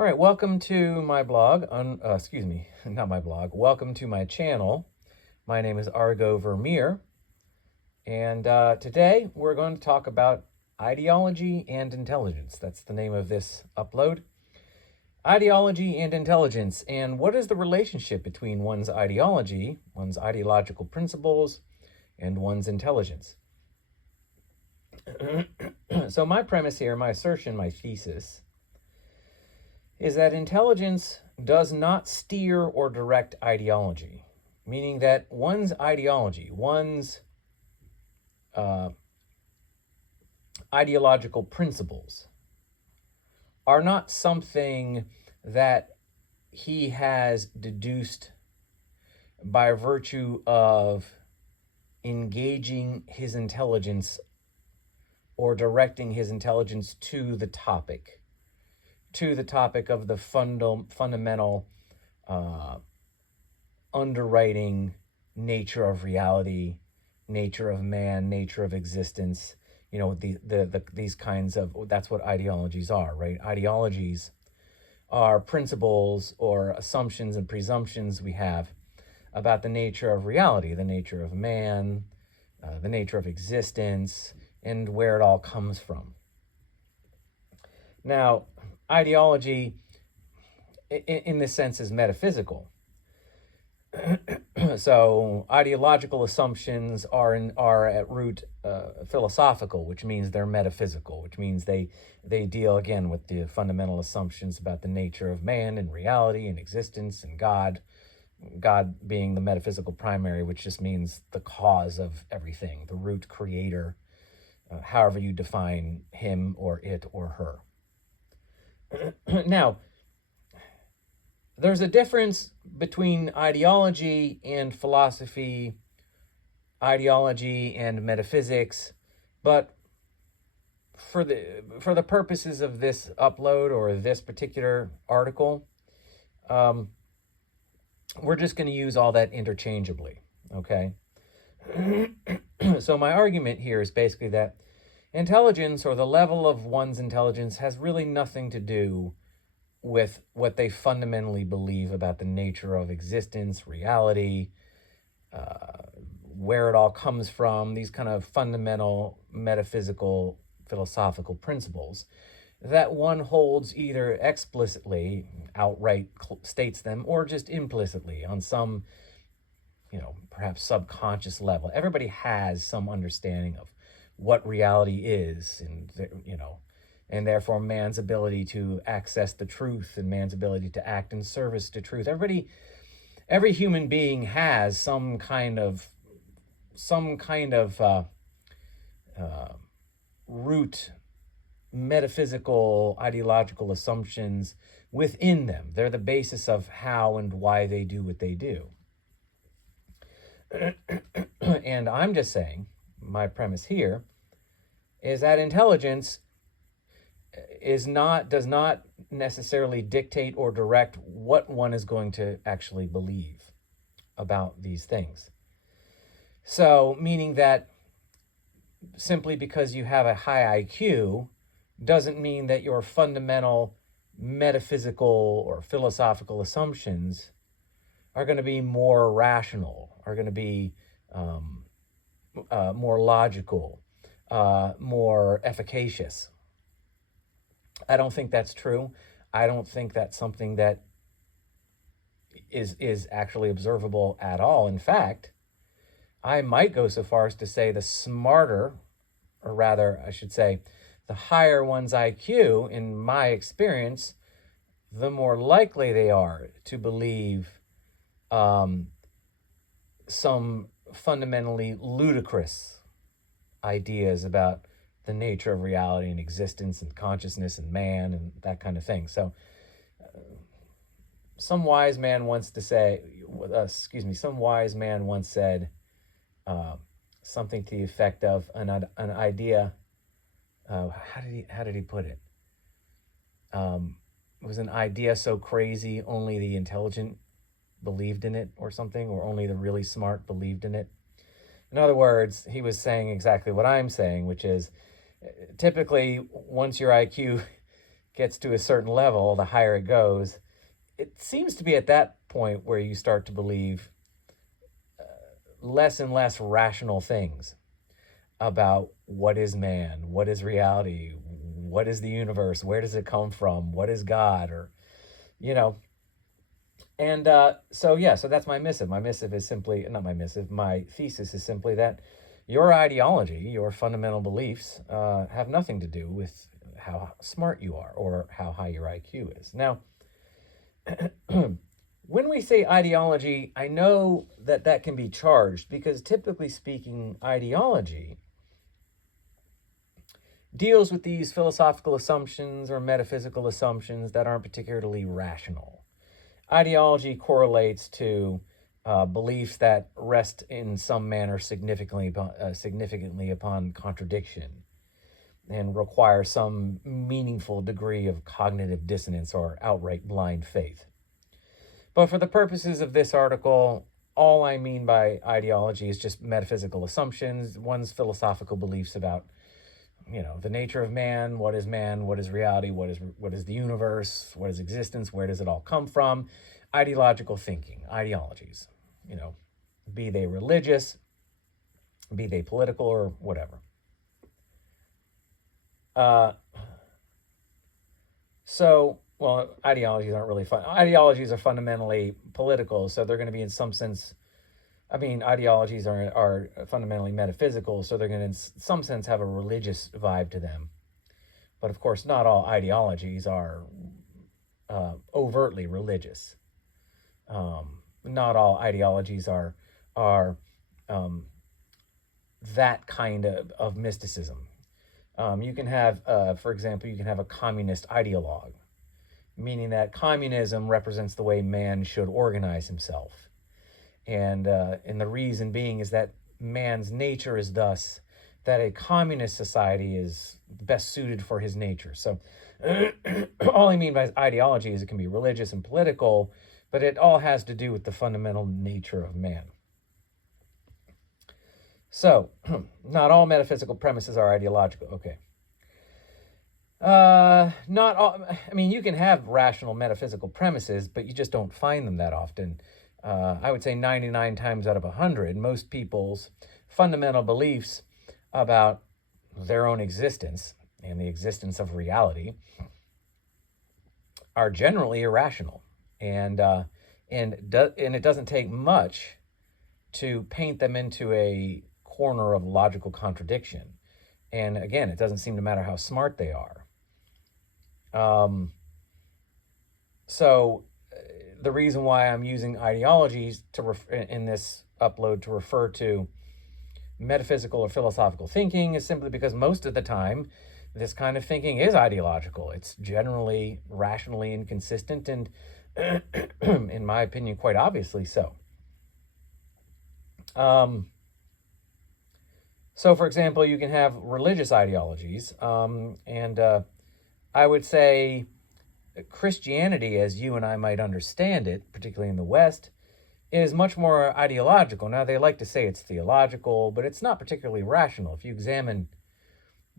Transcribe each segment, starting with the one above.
All right, welcome to my blog. Excuse me, not my blog. Welcome to my channel. My name is Argo Vermeer, and today we're going to talk about ideology and intelligence. That's the name of this upload. Ideology and intelligence, and what is the relationship between one's ideology, one's ideological principles, and one's intelligence? So my premise here, my assertion, my thesis, is that intelligence does not steer or direct ideology, meaning that one's ideology, one's ideological principles are not something that he has deduced by virtue of engaging his intelligence or directing his intelligence to the topic of the fundamental underwriting nature of reality, nature of man, nature of existence. You know, these kinds of, that's what ideologies are, right? Ideologies are principles or assumptions and presumptions we have about the nature of reality, the nature of man, the nature of existence, and where it all comes from. Now, ideology, in this sense, is metaphysical. So ideological assumptions are at root philosophical, which means they're metaphysical, which means they deal again with the fundamental assumptions about the nature of man and reality and existence and God being the metaphysical primary, which just means the cause of everything, the root creator, however you define him or it or her. Now, there's a difference between ideology and philosophy, ideology and metaphysics, but for the purposes of this upload or this particular article, we're just going to use all that interchangeably, okay? So my argument here is basically that intelligence, or the level of one's intelligence, has really nothing to do with what they fundamentally believe about the nature of existence, reality, where it all comes from, these kind of fundamental metaphysical, philosophical principles that one holds either explicitly, outright states them, or just implicitly on some, perhaps subconscious level. Everybody has some understanding of what reality is, and therefore man's ability to access the truth and man's ability to act in service to truth. Every human being has some kind of root metaphysical, ideological assumptions within them. They're the basis of how and why they do what they do. And I'm just saying, my premise here is that intelligence does not necessarily dictate or direct what one is going to actually believe about these things. So, meaning that simply because you have a high IQ doesn't mean that your fundamental metaphysical or philosophical assumptions are going to be more rational, are going to be more logical, more efficacious. I don't think that's true. I don't think that's something that is actually observable at all. In fact, I might go so far as to say the smarter, or rather, I should say, the higher one's IQ, in my experience, the more likely they are to believe some fundamentally ludicrous ideas about the nature of reality and existence and consciousness and man and that kind of thing. So some wise man once said something to the effect of an idea. How did he put it? It was an idea so crazy only the intelligent believed in it, or something, or only the really smart believed in it. In other words, he was saying exactly what I'm saying, which is typically once your IQ gets to a certain level, the higher it goes, it seems to be at that point where you start to believe less and less rational things about what is man, what is reality, what is the universe, where does it come from, what is God, or, you know. And so that's my missive. My missive is simply, not my missive, my thesis is simply that your ideology, your fundamental beliefs, have nothing to do with how smart you are or how high your IQ is. Now, when we say ideology, I know that that can be charged because typically speaking, ideology deals with these philosophical assumptions or metaphysical assumptions that aren't particularly rational. Ideology correlates to beliefs that rest in some manner significantly upon contradiction and require some meaningful degree of cognitive dissonance or outright blind faith. But for the purposes of this article, all I mean by ideology is just metaphysical assumptions, one's philosophical beliefs about, the nature of man, what is reality, what is the universe, what is existence, where does it all come from? Ideological thinking, ideologies, be they religious, be they political, or whatever. Ideologies aren't really fun. Ideologies are fundamentally political, so they're going to be in some sense, ideologies are fundamentally metaphysical, so they're going to in some sense have a religious vibe to them. But of course, not all ideologies are overtly religious. Not all ideologies are that kind of mysticism. You can have, for example, you can have a communist ideologue, meaning that communism represents the way man should organize himself. And the reason being is that man's nature is thus that a communist society is best suited for his nature. So all I mean by ideology is it can be religious and political, but it all has to do with the fundamental nature of man. So, not all metaphysical premises are ideological. Okay. Not all, you can have rational metaphysical premises, but you just don't find them that often. I would say 99 times out of 100, most people's fundamental beliefs about their own existence and the existence of reality are generally irrational. And it doesn't take much to paint them into a corner of logical contradiction. And again, it doesn't seem to matter how smart they are. So the reason why I'm using ideologies in this upload to refer to metaphysical or philosophical thinking is simply because most of the time this kind of thinking is ideological. It's generally rationally inconsistent and in my opinion, quite obviously so. So, for example, you can have religious ideologies, and I would say Christianity, as you and I might understand it, particularly in the West, is much more ideological. Now, they like to say it's theological, but it's not particularly rational. If you examine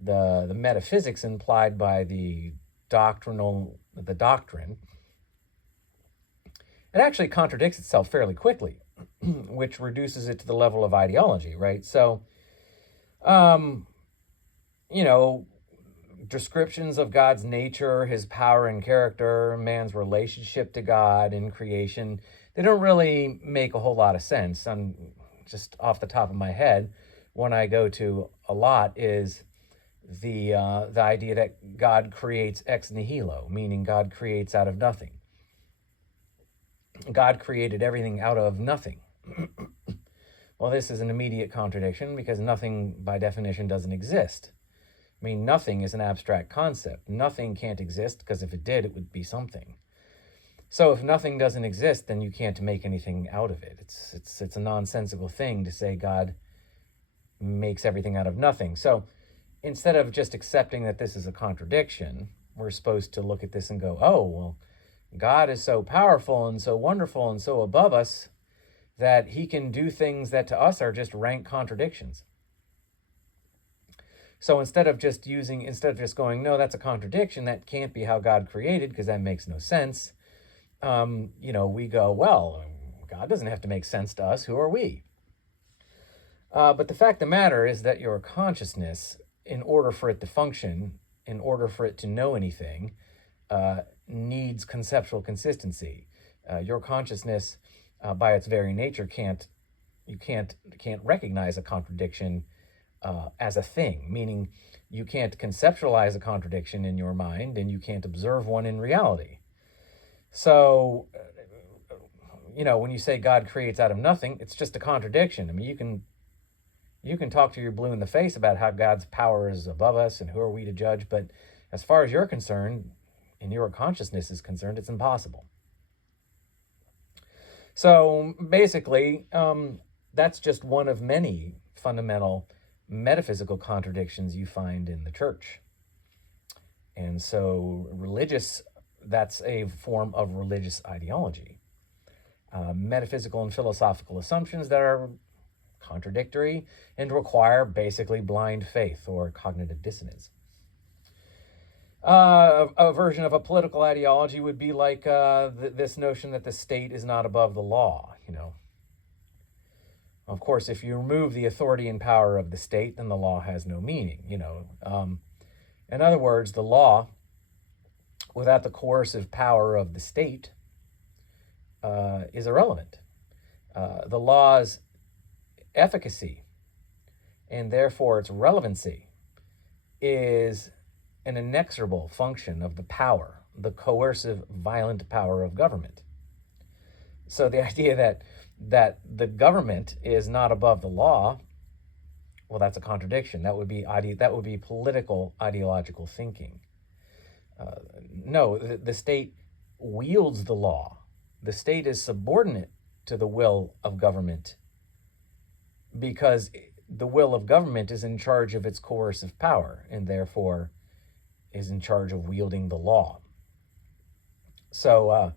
the metaphysics implied by the doctrine, it actually contradicts itself fairly quickly, which reduces it to the level of ideology, right? So, descriptions of God's nature, his power and character, man's relationship to God in creation, they don't really make a whole lot of sense. I'm just off the top of my head, one I go to a lot is the idea that God creates ex nihilo, meaning God creates out of nothing. God created everything out of nothing. Well, this is an immediate contradiction because nothing by definition doesn't exist. Nothing is an abstract concept. Nothing can't exist because if it did, it would be something. So if nothing doesn't exist, then you can't make anything out of it. It's a nonsensical thing to say God makes everything out of nothing. So instead of just accepting that this is a contradiction, we're supposed to look at this and go, oh, well, God is so powerful and so wonderful and so above us that he can do things that to us are just rank contradictions. So instead of just going, no, that's a contradiction, that can't be how God created because that makes no sense, we go, well, God doesn't have to make sense to us. Who are we? But the fact of the matter is that your consciousness, in order for it to function, in order for it to know anything, needs conceptual consistency. Your consciousness, by its very nature, can't recognize a contradiction as a thing, meaning you can't conceptualize a contradiction in your mind and you can't observe one in reality. So, when you say God creates out of nothing, it's just a contradiction. I mean, you can talk to your blue in the face about how God's power is above us and who are we to judge, but as far as you're concerned, and your consciousness is concerned, it's impossible. So basically, that's just one of many fundamental metaphysical contradictions you find in the church. And so that's a form of religious ideology. Metaphysical and philosophical assumptions that are contradictory and require basically blind faith or cognitive dissonance. A version of a political ideology would be like this notion that the state is not above the law. Of course, if you remove the authority and power of the state, then the law has no meaning. In other words, the law, without the coercive power of the state, is irrelevant. The law's efficacy, and therefore its relevancy, is an inexorable function of the power, the coercive, violent power of government. So the idea that the government is not above the law, well, that's a contradiction. That would be political ideological thinking. No, the state wields the law. The state is subordinate to the will of government because the will of government is in charge of its coercive power and therefore is in charge of wielding the law. So,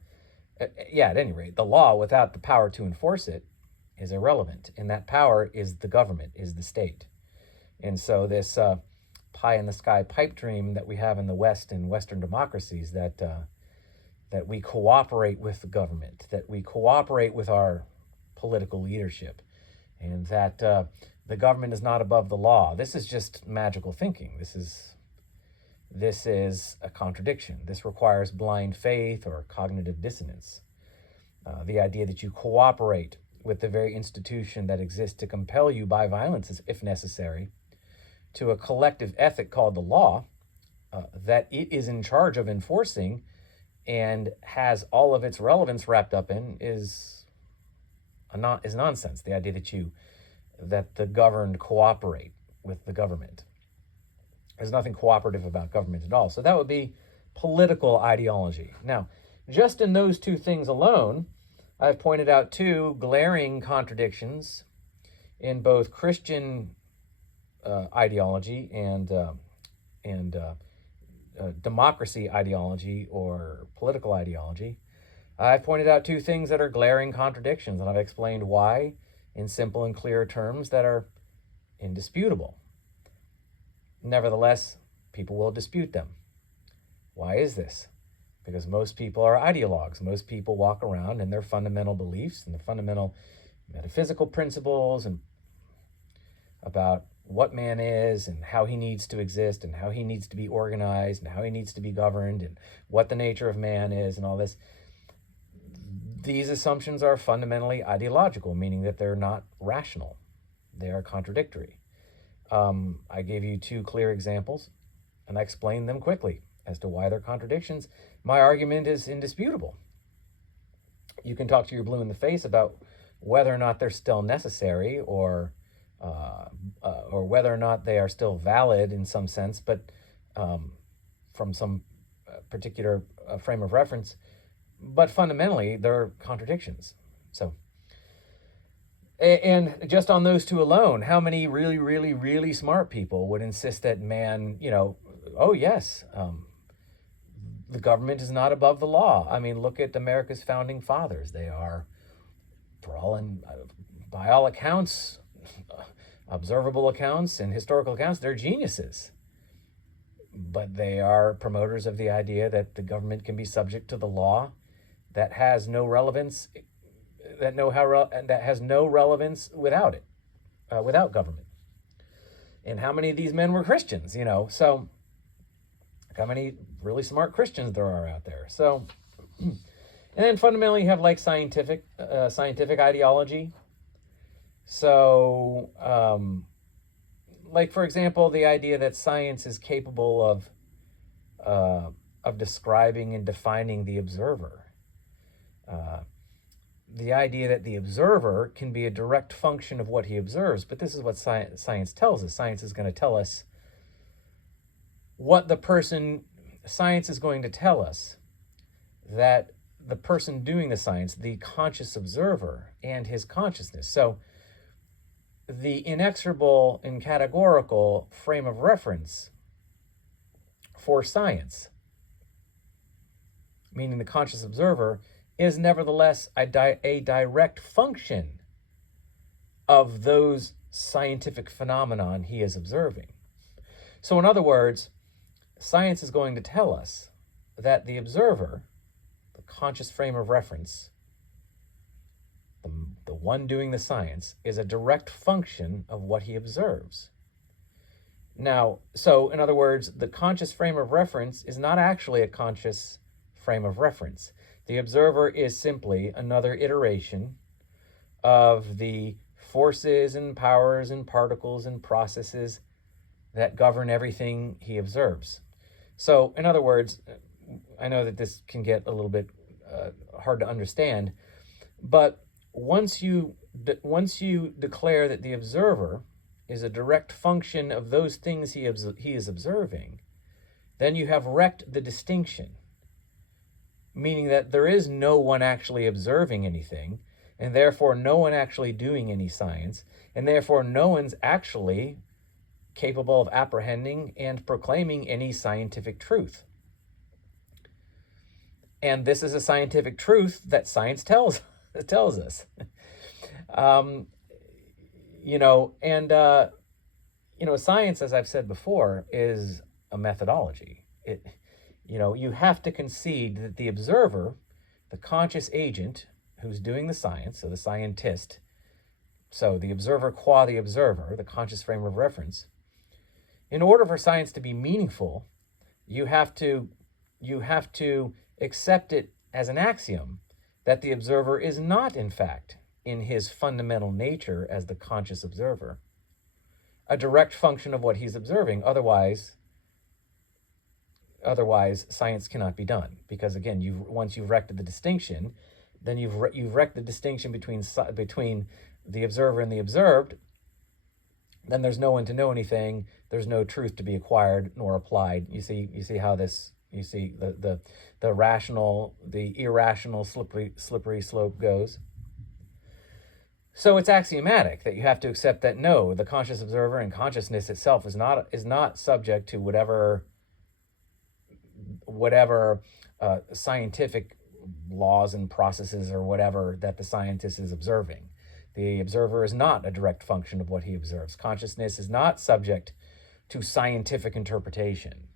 at any rate, the law without the power to enforce it is irrelevant. And that power is the government, is the state. And so this pie-in-the-sky pipe dream that we have in the West, in Western democracies, that we cooperate with the government, that we cooperate with our political leadership, and that the government is not above the law. This is just magical thinking. This is a contradiction. This requires blind faith or cognitive dissonance. The idea that you cooperate with the very institution that exists to compel you by violence, if necessary, to a collective ethic called the law, that it is in charge of enforcing and has all of its relevance wrapped up in, is nonsense. The idea that the governed cooperate with the government. There's nothing cooperative about government at all. So that would be political ideology. Now, just in those two things alone, I've pointed out two glaring contradictions in both Christian ideology and democracy ideology or political ideology. I've pointed out two things that are glaring contradictions, and I've explained why in simple and clear terms that are indisputable. Nevertheless, people will dispute them. Why is this? Because most people are ideologues. Most people walk around in their fundamental beliefs and their fundamental metaphysical principles and about what man is and how he needs to exist and how he needs to be organized and how he needs to be governed and what the nature of man is and all this. These assumptions are fundamentally ideological, meaning that they're not rational. They are contradictory. I gave you two clear examples, and I explained them quickly as to why they're contradictions. My argument is indisputable. You can talk to your blue in the face about whether or not they're still necessary or whether or not they are still valid in some sense, but from some particular frame of reference. But fundamentally, they're contradictions. So, and just on those two alone, how many really, really, really smart people would insist that man, oh yes, the government is not above the law? I mean, look at America's founding fathers. They are, by all accounts, observable accounts and historical accounts, they're geniuses. But they are promoters of the idea that the government can be subject to the law that has no relevance, that has no relevance without it, without government. And how many of these men were Christians, So how many really smart Christians there are out there. So, and then fundamentally you have like scientific ideology. So, like for example, the idea that science is capable of describing and defining the observer. The idea that the observer can be a direct function of what he observes, but this is what science tells us. Science is going to tell us science is going to tell us that the person doing the science, the conscious observer and his consciousness. So the inexorable and categorical frame of reference for science, meaning the conscious observer, is nevertheless a direct function of those scientific phenomenon he is observing. So in other words, science is going to tell us that the observer, the conscious frame of reference, the one doing the science, is a direct function of what he observes. Now, so in other words, the conscious frame of reference is not actually a conscious frame of reference. The observer is simply another iteration of the forces and powers and particles and processes that govern everything he observes. So, in other words, I know that this can get a little bit hard to understand, but once you declare that the observer is a direct function of those things he is observing, then you have wrecked the distinction, meaning that there is no one actually observing anything, and therefore no one actually doing any science, and therefore no one's actually capable of apprehending and proclaiming any scientific truth. And this is a scientific truth that science tells us. Science, as I've said before, is a methodology. You have to concede that the observer, the conscious agent who's doing the science, so the scientist, so the observer qua the observer, the conscious frame of reference, in order for science to be meaningful, you have to accept it as an axiom that the observer is not, in fact, in his fundamental nature as the conscious observer, a direct function of what he's observing. Otherwise, science cannot be done, because again, once you've wrecked the distinction, then you've wrecked the distinction between the observer and the observed. Then there's no one to know anything. There's no truth to be acquired nor applied. You see how this. You see the rational, the irrational, slippery slope goes. So it's axiomatic that you have to accept that no, the conscious observer and consciousness itself is not subject to whatever scientific laws and processes or whatever that the scientist is observing. The observer is not a direct function of what he observes. Consciousness is not subject to scientific interpretation.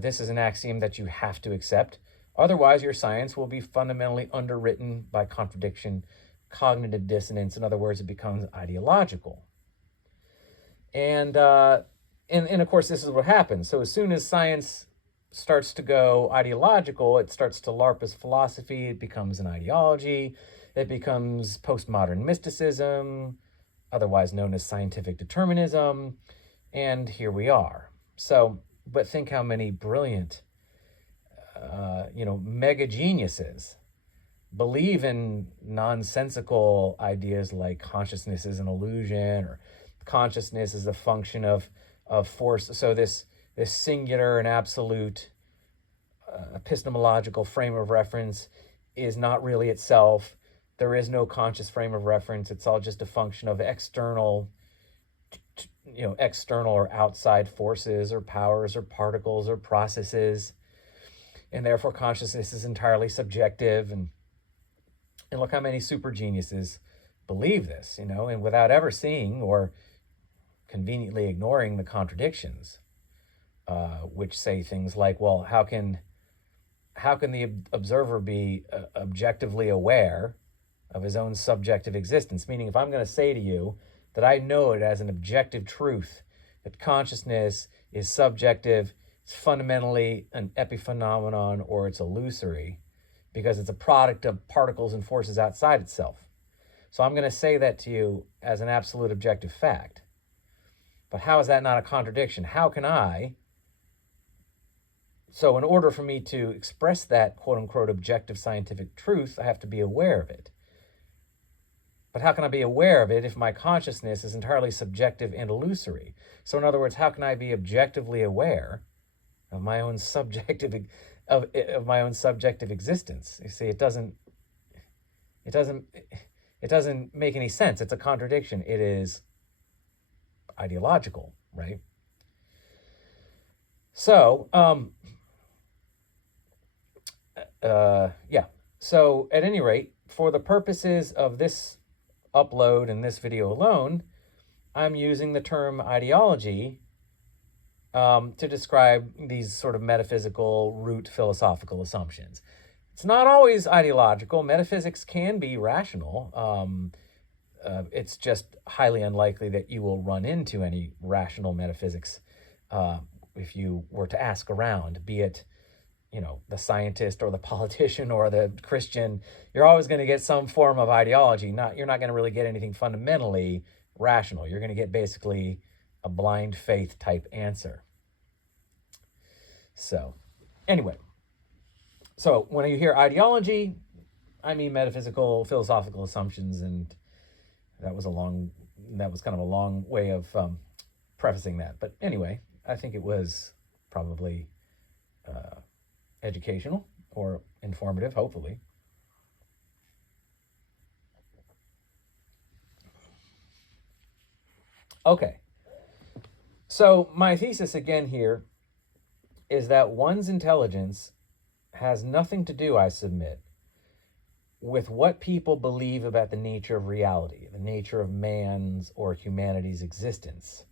This is an axiom that you have to accept. Otherwise, your science will be fundamentally underwritten by contradiction, cognitive dissonance. In other words, it becomes ideological. And of course, this is what happens. So as soon as science starts to go ideological, it starts to LARP as philosophy. It becomes an ideology. It becomes postmodern mysticism, otherwise known as scientific determinism. And here we are. So, but think how many brilliant, mega geniuses believe in nonsensical ideas like consciousness is an illusion, or consciousness is a function of force. So this singular and absolute epistemological frame of reference is not really itself. There is no conscious frame of reference. It's all just a function of external or outside forces or powers or particles or processes. And therefore consciousness is entirely subjective. And look how many super geniuses believe this, and without ever seeing or conveniently ignoring the contradictions, which say things like, well, how can the observer be objectively aware of his own subjective existence? Meaning, if I'm going to say to you that I know it as an objective truth, that consciousness is subjective, it's fundamentally an epiphenomenon, or it's illusory, because it's a product of particles and forces outside itself. So I'm going to say that to you as an absolute objective fact. But how is that not a contradiction? How can I? So in order for me to express that quote-unquote objective scientific truth, I have to be aware of it. But how can I be aware of it if my consciousness is entirely subjective and illusory? So in other words, how can I be objectively aware of my own subjective existence? You see, it doesn't make any sense. It's a contradiction. It is ideological, right? So, yeah. So at any rate, for the purposes of this upload and this video alone, I'm using the term ideology to describe these sort of metaphysical root philosophical assumptions. It's not always ideological. Metaphysics can be rational. It's just highly unlikely that you will run into any rational metaphysics if you were to ask around, be it, the scientist or the politician or the Christian. You're always going to get some form of ideology. You're not going to really get anything fundamentally rational. You're going to get basically a blind faith type answer. So, anyway. So when you hear ideology, I mean metaphysical, philosophical assumptions, and that was kind of a long way of prefacing that. But anyway, I think it was probably educational or informative, hopefully. Okay. So my thesis again here is that one's intelligence has nothing to do, I submit, with what people believe about the nature of reality, the nature of man's or humanity's existence.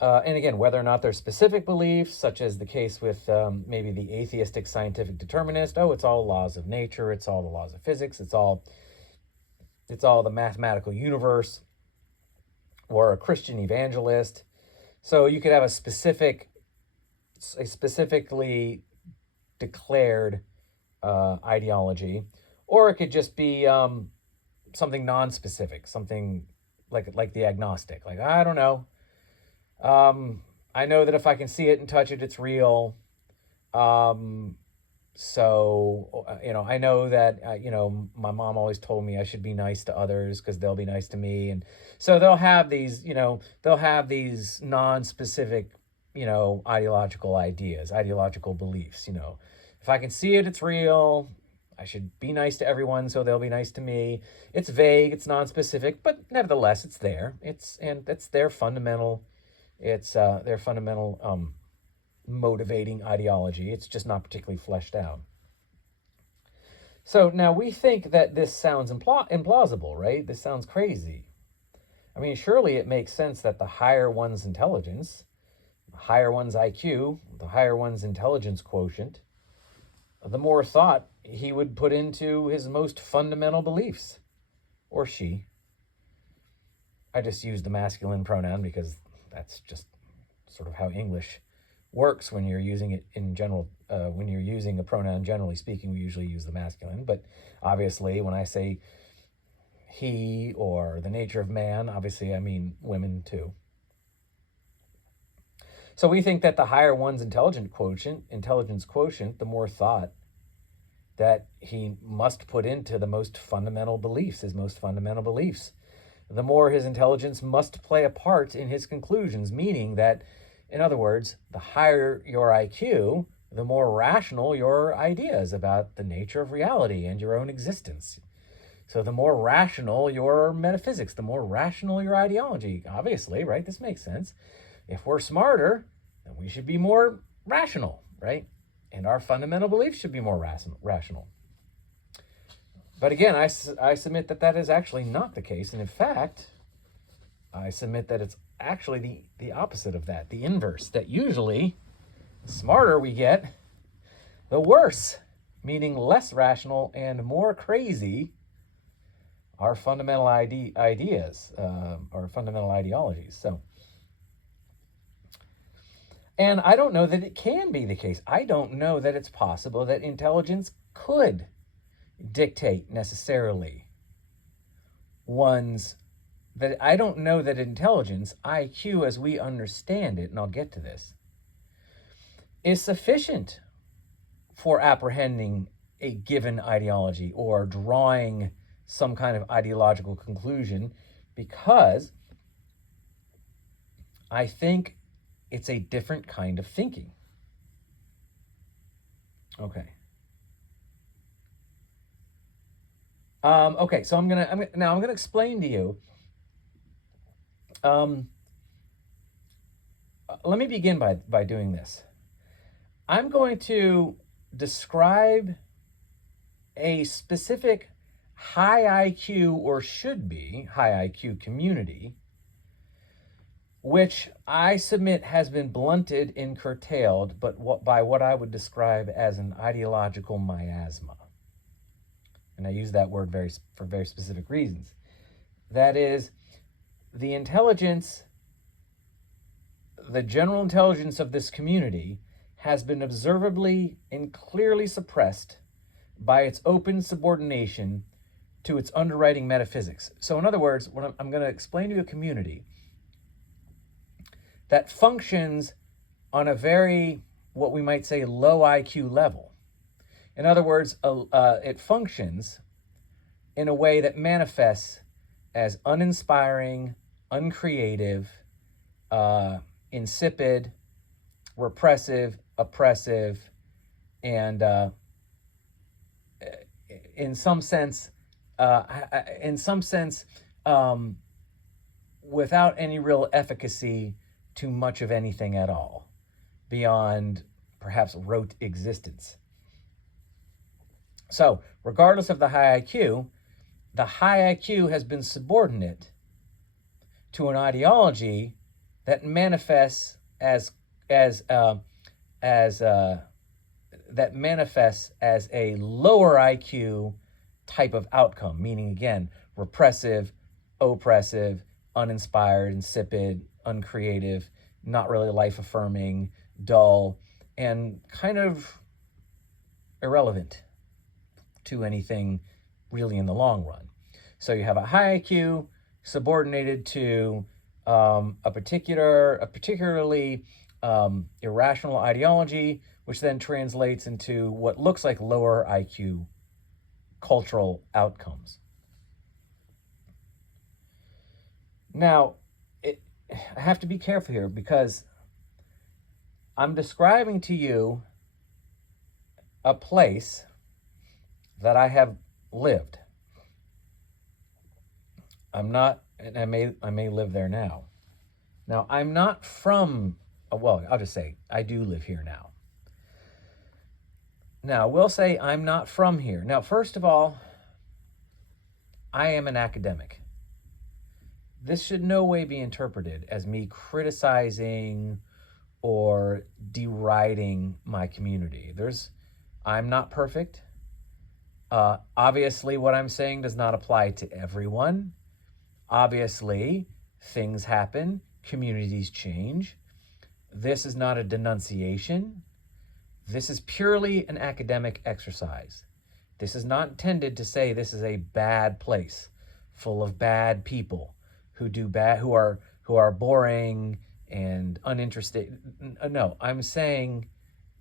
And again, whether or not they're specific beliefs, such as the case with maybe the atheistic scientific determinist, it's all laws of nature, it's all the laws of physics, it's all the mathematical universe, or a Christian evangelist. So you could have a specifically declared ideology, or it could just be something non-specific, something like the agnostic. Like, I don't know. I know that if I can see it and touch it, it's real. So, I know that, my mom always told me I should be nice to others because they'll be nice to me. And so they'll have these non-specific, ideological ideas, ideological beliefs. If I can see it, it's real. I should be nice to everyone, so they'll be nice to me. It's vague, it's non-specific, but nevertheless, it's there. It's their fundamental. It's their fundamental motivating ideology. It's just not particularly fleshed out. So now we think that this sounds implausible, right? This sounds crazy. I mean, surely it makes sense that the higher one's intelligence, the higher one's IQ, the higher one's intelligence quotient, the more thought he would put into his most fundamental beliefs, or she. I just use the masculine pronoun because that's just sort of how English works when you're using it in general. When you're using a pronoun, generally speaking, we usually use the masculine. But obviously, when I say he or the nature of man, obviously I mean women too. So we think that the higher one's intelligence quotient, the more thought that he must put into the most fundamental beliefs, his most fundamental beliefs, the more his intelligence must play a part in his conclusions, meaning that, in other words, the higher your IQ, the more rational your ideas about the nature of reality and your own existence. So the more rational your metaphysics, the more rational your ideology. Obviously, right? This makes sense. If we're smarter, then we should be more rational, right? And our fundamental beliefs should be more rational. But again, I submit that is actually not the case. And in fact, I submit that it's actually the opposite of that, the inverse, that usually the smarter we get, the worse, meaning less rational and more crazy our fundamental ideas, our fundamental ideologies. So, and I don't know that it can be the case. I don't know that it's possible that intelligence could dictate necessarily one's, that I don't know that intelligence, IQ as we understand it, and I'll get to this, is sufficient for apprehending a given ideology or drawing some kind of ideological conclusion, because I think it's a different kind of thinking. Okay. Okay, so I'm gonna explain to you. Let me begin by doing this. I'm going to describe a specific high IQ, or should be high IQ, community, which I submit has been blunted and curtailed, but by what I would describe as an ideological miasma. And I use that word for very specific reasons. That is, the intelligence, the general intelligence of this community has been observably and clearly suppressed by its open subordination to its underwriting metaphysics. So in other words, when I'm going to explain to you a community that functions on a very, what we might say, low IQ level. In other words, it functions in a way that manifests as uninspiring, uncreative, insipid, repressive, oppressive, and in some sense, without any real efficacy to much of anything at all, beyond perhaps rote existence. So, regardless of the high IQ has been subordinate to an ideology that manifests as a lower IQ type of outcome, meaning again, repressive, oppressive, uninspired, insipid, uncreative, not really life-affirming, dull, and kind of irrelevant to anything really in the long run. So you have a high IQ subordinated to a particularly irrational ideology, which then translates into what looks like lower IQ cultural outcomes. Now, I have to be careful here because I'm describing to you a place that I have lived. I'm not, and I may live there now. Now, I'm not from, well, I'll just say I do live here now. Now, we'll say I'm not from here. Now, first of all, I am an academic. This should no way be interpreted as me criticizing or deriding my community. I'm not perfect. Obviously, what I'm saying does not apply to everyone. Obviously, things happen, communities change. This is not a denunciation. This is purely an academic exercise. This is not intended to say this is a bad place full of bad people who do bad, who are boring and uninterested. No, I'm saying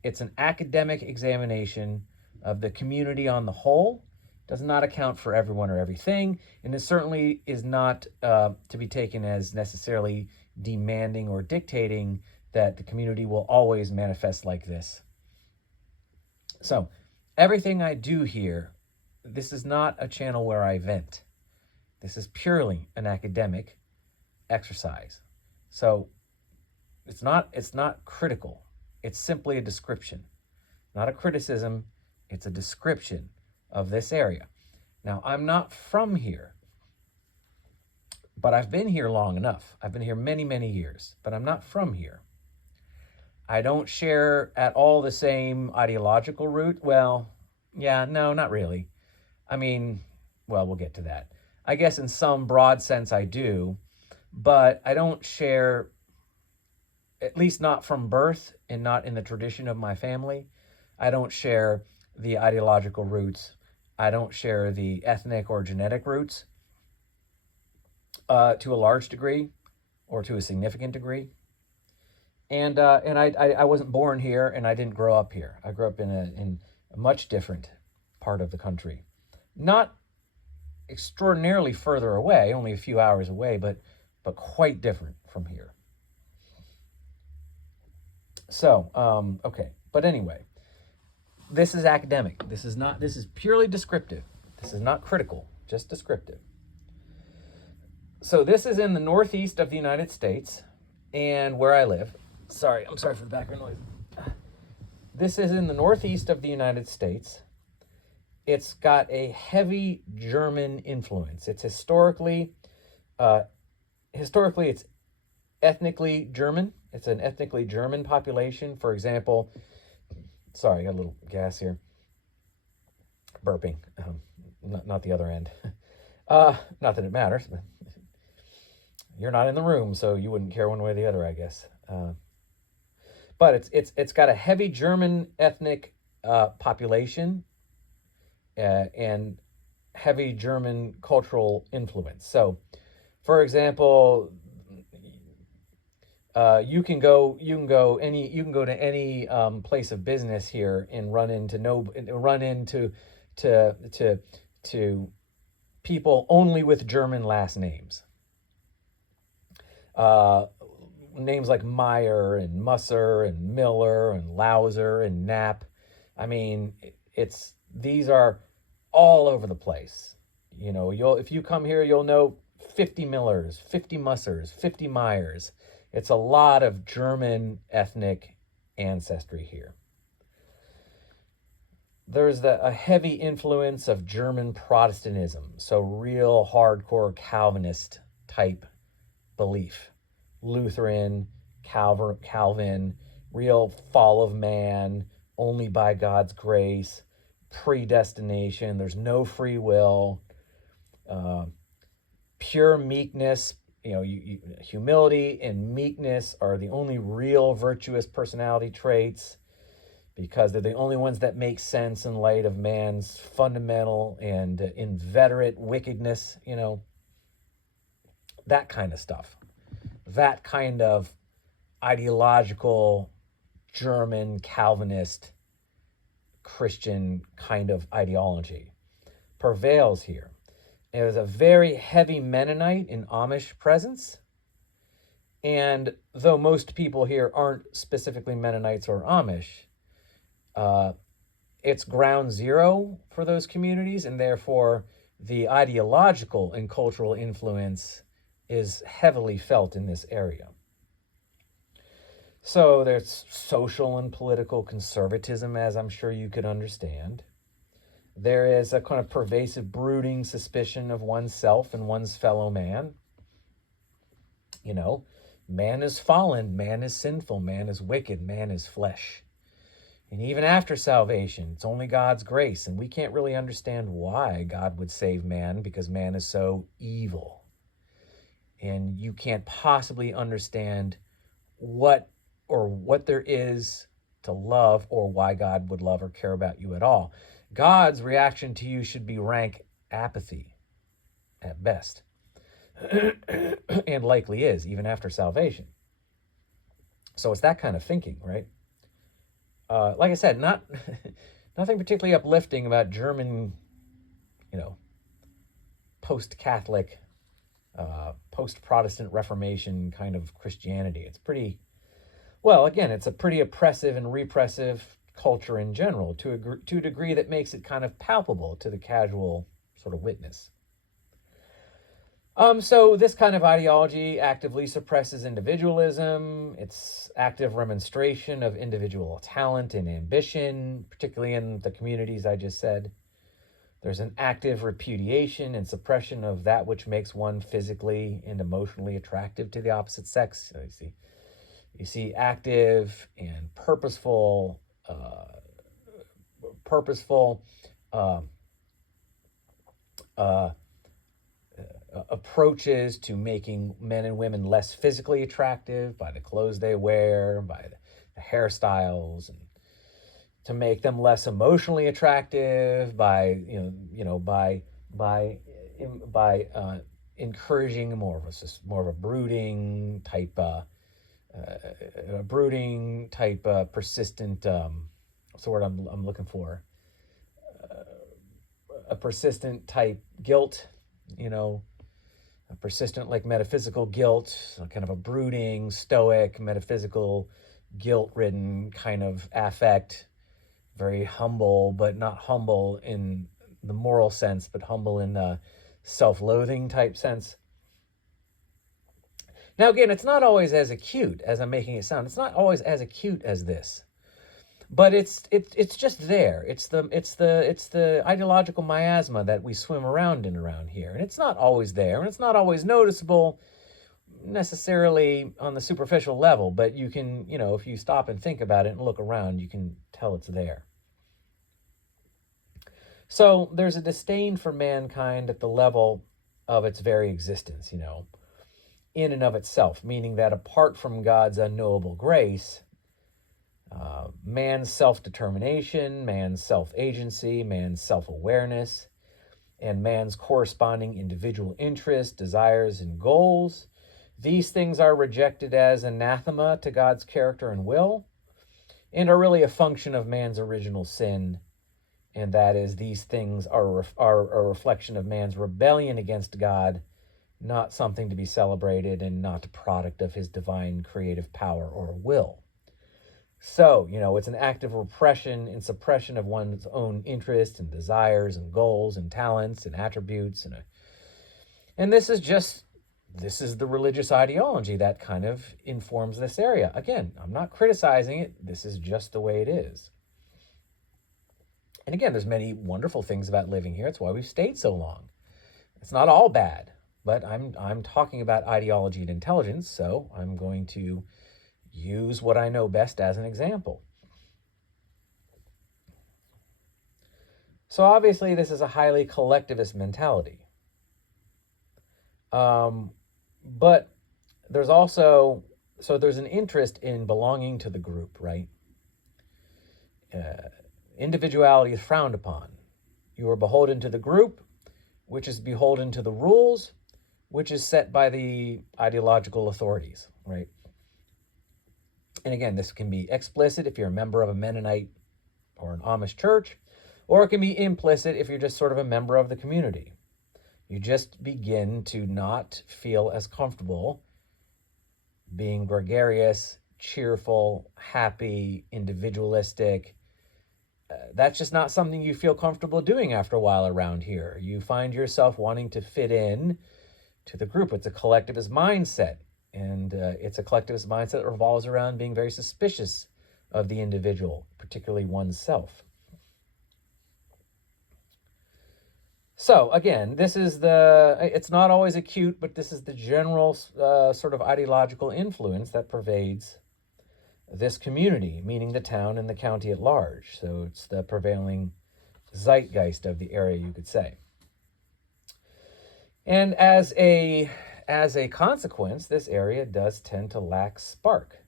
it's an academic examination of the community on the whole. Does not account for everyone or everything, and it certainly is not to be taken as necessarily demanding or dictating that the community will always manifest like this. So, everything I do here, this is not a channel where I vent. This is purely an academic exercise. So, it's not critical. It's simply a description. Not a criticism, it's a description of this area. Now, I'm not from here, But I've been here long enough. I've been here many, many years, but I'm not from here. I don't share at all the same ideological root. Well, yeah, no, not really. I mean, well, we'll get to that. I guess in some broad sense I do, but I don't share, at least not from birth and not in the tradition of my family. I don't share the ideological roots. I don't share the ethnic or genetic roots to a large degree or to a significant degree. And I wasn't born here, and I didn't grow up here. I grew up in a much different part of the country. Not extraordinarily further away, only a few hours away, but quite different from here. So, okay. But anyway, this is academic. This is purely descriptive. This is not critical, just descriptive. So this is in the northeast of the United States and where I live. Sorry, I'm sorry for the background noise. This is in the northeast of the United States. It's got a heavy German influence. It's historically it's ethnically German. It's an ethnically German population. For example, sorry, I got a little gas here. Burping, not the other end. Not that it matters. You're not in the room, so you wouldn't care one way or the other, I guess. But it's got a heavy German ethnic population and heavy German cultural influence. So, for example, you can go to any place of business here and run into people only with German last names. Names like Meyer and Musser and Miller and Lauser and Knapp. I mean, these are all over the place. You know, if you come here, you'll know 50 Millers, 50 Mussers, 50 Meyers. It's a lot of German ethnic ancestry here. There's a heavy influence of German Protestantism, so real hardcore Calvinist type belief. Lutheran, Calvin, real fall of man, only by God's grace, predestination, there's no free will, pure meekness. You know, humility and meekness are the only real virtuous personality traits because they're the only ones that make sense in light of man's fundamental and inveterate wickedness, you know, that kind of stuff. That kind of ideological German Calvinist Christian kind of ideology prevails here. There's a very heavy Mennonite and Amish presence. And though most people here aren't specifically Mennonites or Amish, it's ground zero for those communities, and therefore the ideological and cultural influence is heavily felt in this area. So there's social and political conservatism, as I'm sure you could understand. There is a kind of pervasive brooding suspicion of oneself and one's fellow man. You know, man is fallen, man is sinful, man is wicked, man is flesh. And even after salvation, it's only God's grace, and we can't really understand why God would save man because man is so evil. And you can't possibly understand what there is to love or why God would love or care about you at all. God's reaction to you should be rank apathy at best, and likely is, even after salvation. So it's that kind of thinking, right? Like I said, nothing particularly uplifting about German, you know, post-Catholic, post-Protestant Reformation kind of Christianity. It's pretty, well, again, it's a pretty oppressive and repressive culture in general, to a degree that makes it kind of palpable to the casual sort of witness. So this kind of ideology actively suppresses individualism. It's active remonstration of individual talent and ambition, particularly in the communities I just said. There's an active repudiation and suppression of that which makes one physically and emotionally attractive to the opposite sex. So you see active and purposeful uh, uh, approaches to making men and women less physically attractive by the clothes they wear, by the hairstyles, and to make them less emotionally attractive by encouraging more of a brooding type persistent what's the word I'm looking for, a persistent type guilt, a persistent like metaphysical guilt, kind of a brooding, stoic, metaphysical, guilt-ridden kind of affect, very humble, but not humble in the moral sense, but humble in the self-loathing type sense. Now, again, it's not always as acute as I'm making it sound. It's not always as acute as this, but it's just there. It's the ideological miasma that we swim around in around here, and it's not always there, and it's not always noticeable necessarily on the superficial level, but you can, if you stop and think about it and look around, you can tell it's there. So there's a disdain for mankind at the level of its very existence, in and of itself, meaning that apart from God's unknowable grace, man's self-determination, man's self-agency, man's self-awareness, and man's corresponding individual interests, desires, and goals, these things are rejected as anathema to God's character and will, and are really a function of man's original sin. And that is, these things are a reflection of man's rebellion against God, not something to be celebrated and not a product of his divine creative power or will. So, it's an act of repression and suppression of one's own interests and desires and goals and talents and attributes. And this is the religious ideology that kind of informs this area. Again, I'm not criticizing it. This is just the way it is. And again, there's many wonderful things about living here. It's why we've stayed so long. It's not all bad, but I'm talking about ideology and intelligence, so I'm going to use what I know best as an example. So obviously, this is a highly collectivist mentality. But there's also, there's an interest in belonging to the group, right? Individuality is frowned upon. You are beholden to the group, which is beholden to the rules, which is set by the ideological authorities, right? And again, this can be explicit if you're a member of a Mennonite or an Amish church, or it can be implicit if you're just sort of a member of the community. You just begin to not feel as comfortable being gregarious, cheerful, happy, individualistic. That's just not something you feel comfortable doing after a while around here. You find yourself wanting to fit in to the group. It's a collectivist mindset, and it's a collectivist mindset that revolves around being very suspicious of the individual, particularly oneself. So again, it's not always acute, but this is the general sort of ideological influence that pervades this community, meaning the town and the county at large. So it's the prevailing zeitgeist of the area, you could say. And as a consequence, this area does tend to lack spark.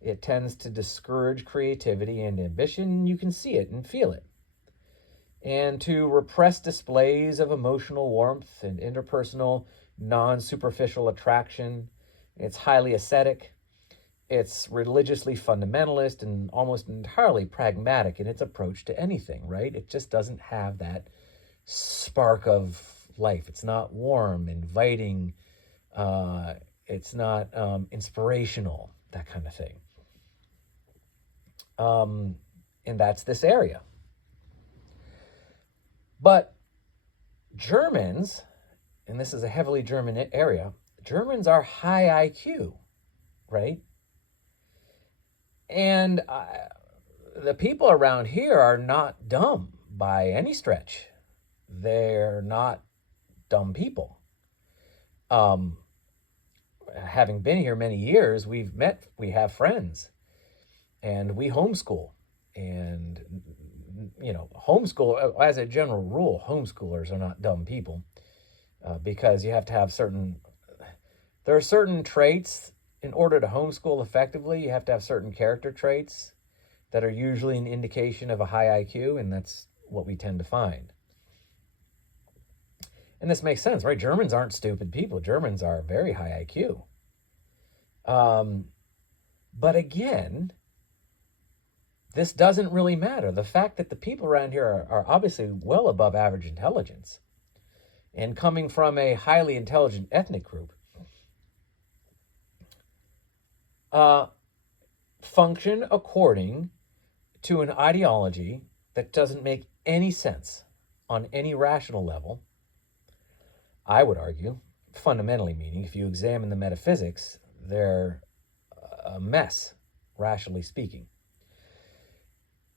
It tends to discourage creativity and ambition. You can see it and feel it. And to repress displays of emotional warmth and interpersonal, non-superficial attraction. It's highly ascetic. It's religiously fundamentalist and almost entirely pragmatic in its approach to anything, right? It just doesn't have that spark of life. It's not warm, inviting. It's not inspirational, that kind of thing. And that's this area. But Germans, and this is a heavily German area, Germans are high IQ, right? And the people around here are not dumb by any stretch. They're not dumb people. Having been here many years, we have friends, and we homeschool. And, homeschool, as a general rule, homeschoolers are not dumb people, because you have to have there are certain traits. In order to homeschool effectively, you have to have certain character traits that are usually an indication of a high IQ, and that's what we tend to find. And this makes sense, right? Germans aren't stupid people. Germans are very high IQ. But again, this doesn't really matter. The fact that the people around here are obviously well above average intelligence and coming from a highly intelligent ethnic group, function according to an ideology that doesn't make any sense on any rational level. I would argue, fundamentally, meaning if you examine the metaphysics, they're a mess, rationally speaking.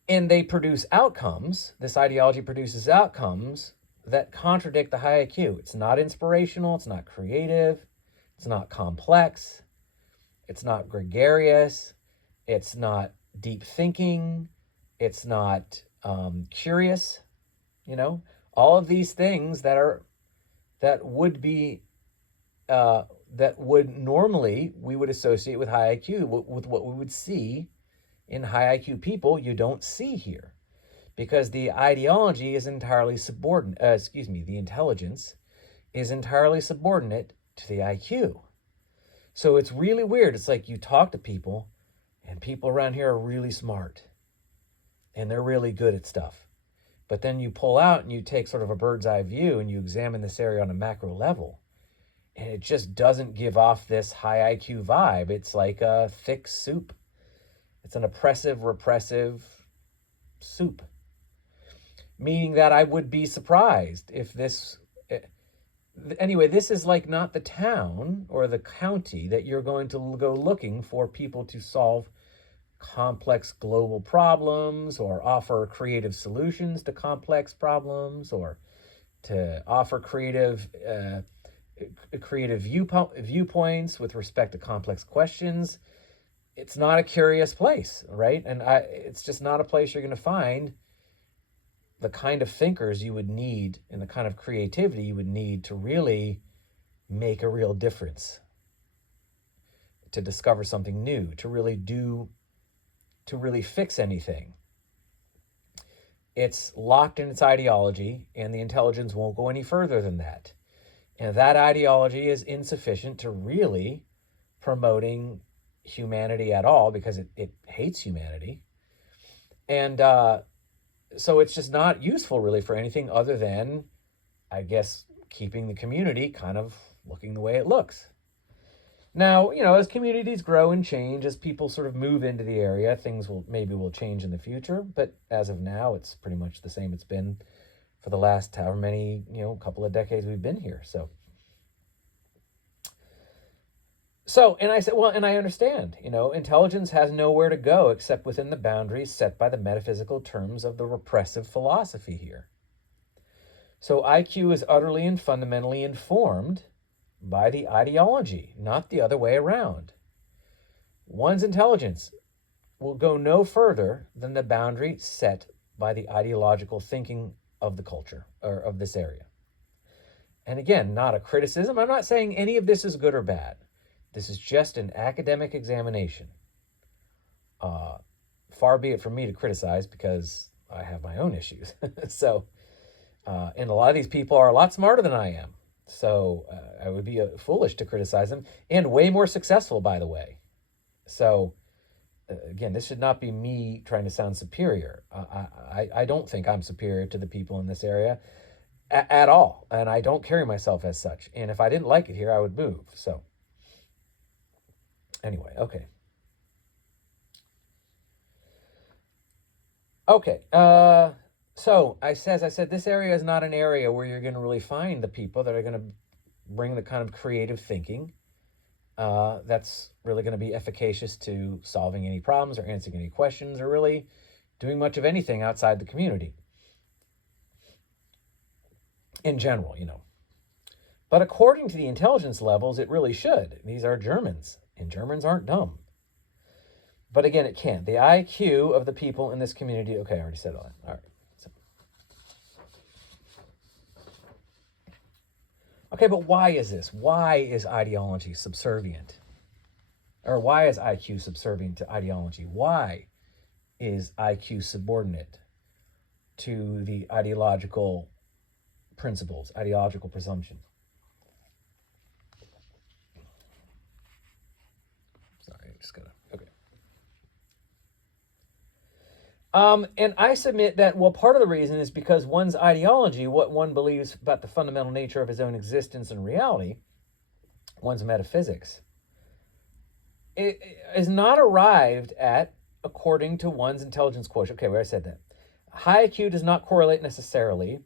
And they produce outcomes, this ideology produces outcomes that contradict the high IQ. It's not inspirational, it's not creative, it's not complex, it's not gregarious, it's not deep thinking, it's not curious, all of these things that would normally we would associate with high IQ, with what we would see in high IQ people, you don't see here, because the ideology is entirely subordinate. The intelligence is entirely subordinate to the IQ. So it's really weird. It's like you talk to people, and people around here are really smart, and they're really good at stuff. But then you pull out and you take sort of a bird's eye view and you examine this area on a macro level, and it just doesn't give off this high IQ vibe. It's like a thick soup. It's an oppressive, repressive soup. Meaning that I would be surprised if this... Anyway, this is like not the town or the county that you're going to go looking for people to solve complex global problems or offer creative solutions to complex problems or to offer creative viewpoints with respect to complex questions. It's not a curious place, right? And it's just not a place you're going to find the kind of thinkers you would need and the kind of creativity you would need to really make a real difference, to discover something new, to really fix anything. It's locked in its ideology, and the intelligence won't go any further than that. And that ideology is insufficient to really promoting humanity at all, because it hates humanity. And so it's just not useful really for anything other than, I guess, keeping the community kind of looking the way it looks. Now, as communities grow and change, as people sort of move into the area, things will change in the future. But as of now, it's pretty much the same it's been for the last however many, couple of decades we've been here. So, and I said, well, and I understand, intelligence has nowhere to go except within the boundaries set by the metaphysical terms of the repressive philosophy here. So IQ is utterly and fundamentally informed by the ideology, not the other way around. One's intelligence will go no further than the boundary set by the ideological thinking of the culture or of this area. And again, not a criticism. I'm not saying any of this is good or bad. This is just an academic examination. Far be it from me to criticize, because I have my own issues. And a lot of these people are a lot smarter than I am. So I would be foolish to criticize them, and way more successful, by the way. So again, this should not be me trying to sound superior. I don't think I'm superior to the people in this area at all. And I don't carry myself as such. And if I didn't like it here, I would move. So anyway, okay. So as I said, this area is not an area where you're going to really find the people that are going to bring the kind of creative thinking that's really going to be efficacious to solving any problems or answering any questions or really doing much of anything outside the community. in general, But according to the intelligence levels, it really should. These are Germans, and Germans aren't dumb. But again, it can't. The IQ of the people in this community, okay, I already said all that. All right. Okay, but why is this? Why is ideology subservient? Or why is IQ subservient to ideology? Why is IQ subordinate to the ideological principles, ideological presumption? Sorry, I just gotta, okay. And I submit that, well, part of the reason is because one's ideology, what one believes about the fundamental nature of his own existence and reality, one's metaphysics, it is not arrived at according to one's intelligence quotient. Okay, where I said that. High IQ does not correlate necessarily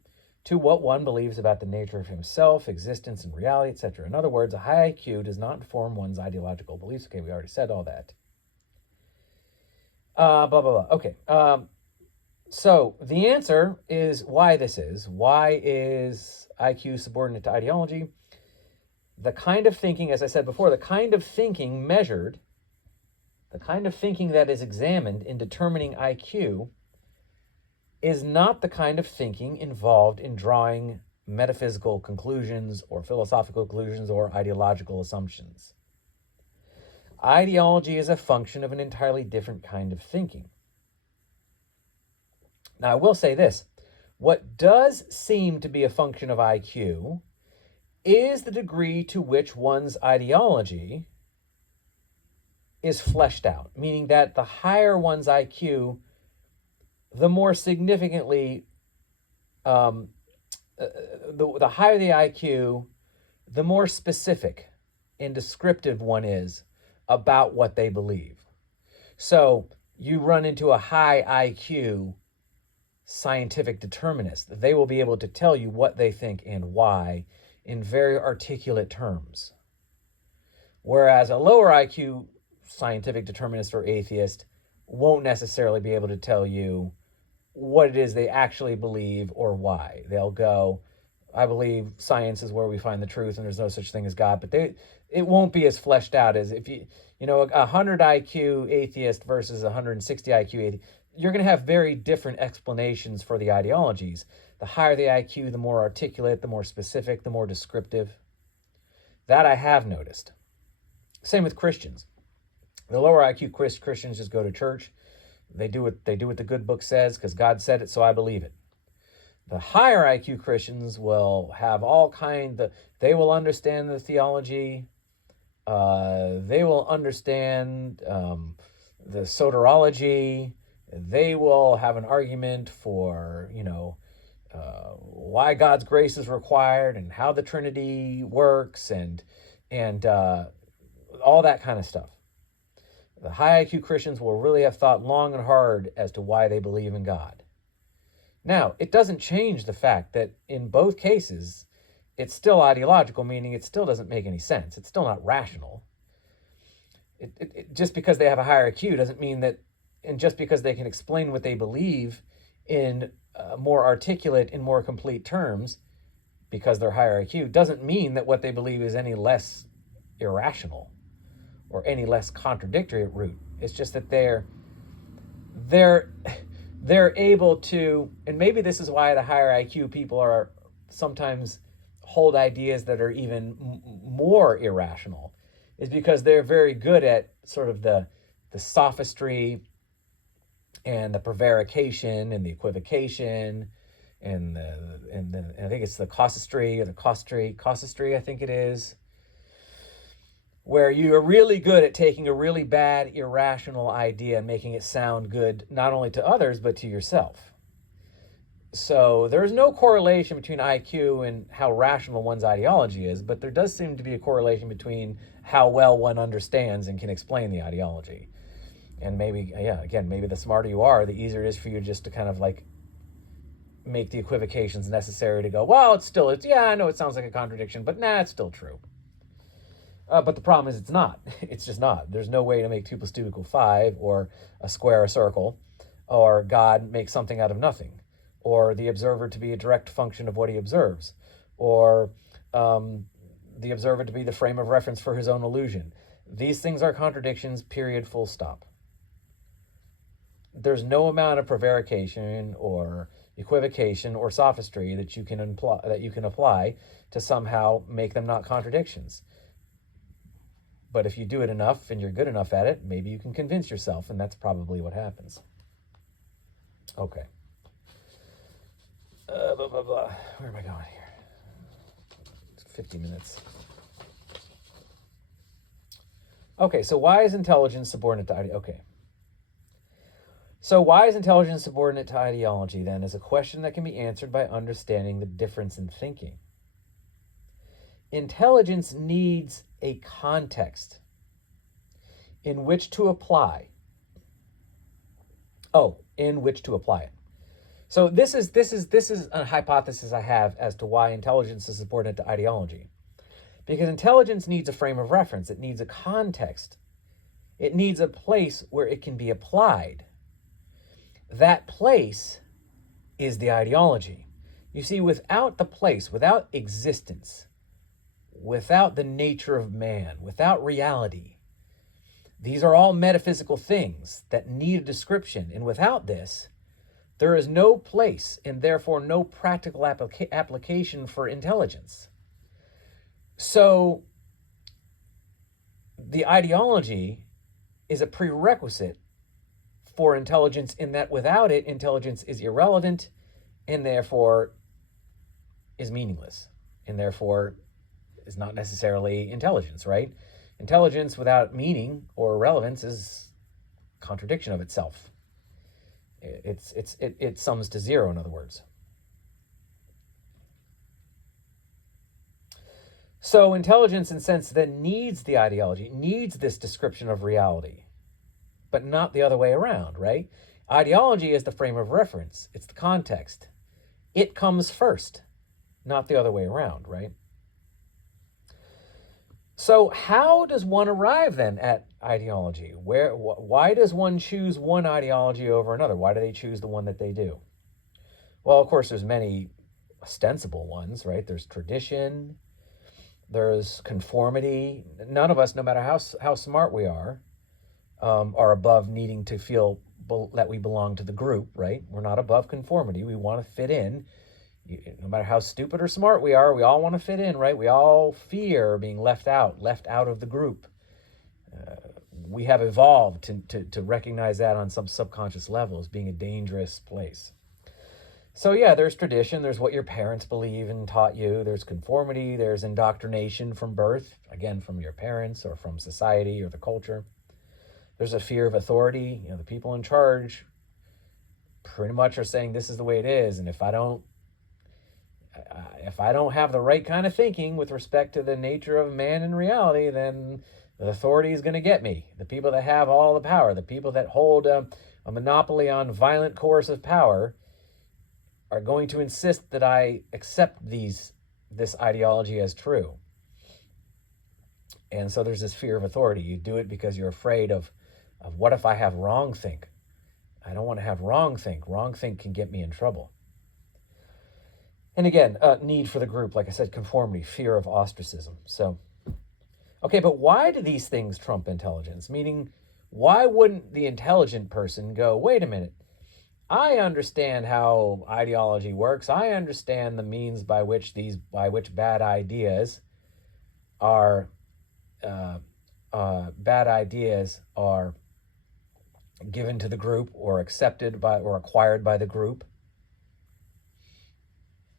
to what one believes about the nature of himself, existence, and reality, etc. In other words, a high IQ does not inform one's ideological beliefs. Okay, we already said all that. Blah, blah, blah. Okay. So the answer is why this is. Why is IQ subordinate to ideology? The kind of thinking, as I said before, the kind of thinking measured, the kind of thinking that is examined in determining IQ is not the kind of thinking involved in drawing metaphysical conclusions or philosophical conclusions or ideological assumptions. Ideology is a function of an entirely different kind of thinking. Now, I will say this. What does seem to be a function of IQ is the degree to which one's ideology is fleshed out, meaning that the higher one's IQ, the more significantly, the higher the IQ, the more specific and descriptive one is about what they believe. So you run into a high IQ scientific determinist. They will be able to tell you what they think and why in very articulate terms. Whereas a lower IQ scientific determinist or atheist won't necessarily be able to tell you what it is they actually believe or why. They'll go, I believe science is where we find the truth and there's no such thing as God, but it won't be as fleshed out as if a 100 IQ atheist versus a 160 IQ atheist. You're going to have very different explanations for the ideologies. The higher the IQ, the more articulate, the more specific, the more descriptive. That I have noticed. Same with Christians. The lower IQ Christians just go to church. They do what the good book says because God said it, so I believe it. The higher IQ Christians will have they will understand the theology. They will understand the soteriology. They will have an argument for, why God's grace is required and how the Trinity works and all that kind of stuff. The high IQ Christians will really have thought long and hard as to why they believe in God. Now, it doesn't change the fact that in both cases, it's still ideological, meaning it still doesn't make any sense. It's still not rational. Just because they have a higher IQ doesn't mean that, and just because they can explain what they believe in more articulate, in more complete terms, because they're higher IQ, doesn't mean that what they believe is any less irrational or any less contradictory at root. It's just that they're able to, and maybe this is why the higher IQ people are sometimes hold ideas that are even more irrational, is because they're very good at sort of the sophistry and the prevarication and the equivocation and I think it's the casuistry or the casuistry, I think it is, where you are really good at taking a really bad, irrational idea and making it sound good not only to others, but to yourself. So there's no correlation between IQ and how rational one's ideology is, but there does seem to be a correlation between how well one understands and can explain the ideology. And maybe the smarter you are, the easier it is for you just to kind of like make the equivocations necessary to go, well, I know it sounds like a contradiction, but it's still true. But the problem is it's not. It's just not. There's no way to make 2 + 2 = 5 or a square a circle or God make something out of nothing or the observer to be a direct function of what he observes, or the observer to be the frame of reference for his own illusion. These things are contradictions, period, full stop. There's no amount of prevarication or equivocation or sophistry that you can apply to somehow make them not contradictions. But if you do it enough and you're good enough at it, maybe you can convince yourself, and that's probably what happens. Okay. Where am I going here? It's 50 minutes. Okay, so why is intelligence subordinate to ideology? Okay. So why is intelligence subordinate to ideology, then, is a question that can be answered by understanding the difference in thinking. Intelligence needs a context in which to apply. In which to apply it. So this is a hypothesis I have as to why intelligence is subordinate to ideology. Because intelligence needs a frame of reference. It needs a context. It needs a place where it can be applied. That place is the ideology. You see, without the place, without existence, without the nature of man, without reality, these are all metaphysical things that need a description. And without this, there is no place and therefore no practical application for intelligence. So the ideology is a prerequisite for intelligence, in that without it, intelligence is irrelevant and therefore is meaningless, and therefore is not necessarily intelligence, right? Intelligence without meaning or relevance is contradiction of itself. It sums to zero, in other words. So intelligence, in a sense, then needs the ideology, needs this description of reality, but not the other way around, right? Ideology is the frame of reference. It's the context. It comes first, not the other way around, right? So how does one arrive then at ideology? Why does one choose one ideology over another? Why do they choose the one that they do? Well, of course, there's many ostensible ones, right? There's tradition, there's conformity. None of us, no matter how smart we are above needing to feel that we belong to the group, right? We're not above conformity. We want to fit in. No matter how stupid or smart we are, we all want to fit in, right? We all fear being left out of the group. We have evolved to recognize that on some subconscious level as being a dangerous place. So yeah, there's tradition, there's what your parents believe and taught you, there's conformity, there's indoctrination from birth, again, from your parents or from society or the culture. There's a fear of authority. The people in charge pretty much are saying this is the way it is, and if I don't have the right kind of thinking with respect to the nature of man in reality, then the authority is going to get me. The people that have all the power, the people that hold a monopoly on violent coercive power, are going to insist that I accept this ideology as true. And so there's this fear of authority. You do it because you're afraid of what if I have wrong think? I don't want to have wrong think. Wrong think can get me in trouble. And again, need for the group, like I said, conformity, fear of ostracism. So, okay, but why do these things trump intelligence? Meaning, why wouldn't the intelligent person go, wait a minute, I understand how ideology works. I understand the means by which bad ideas are given to the group or accepted by or acquired by the group.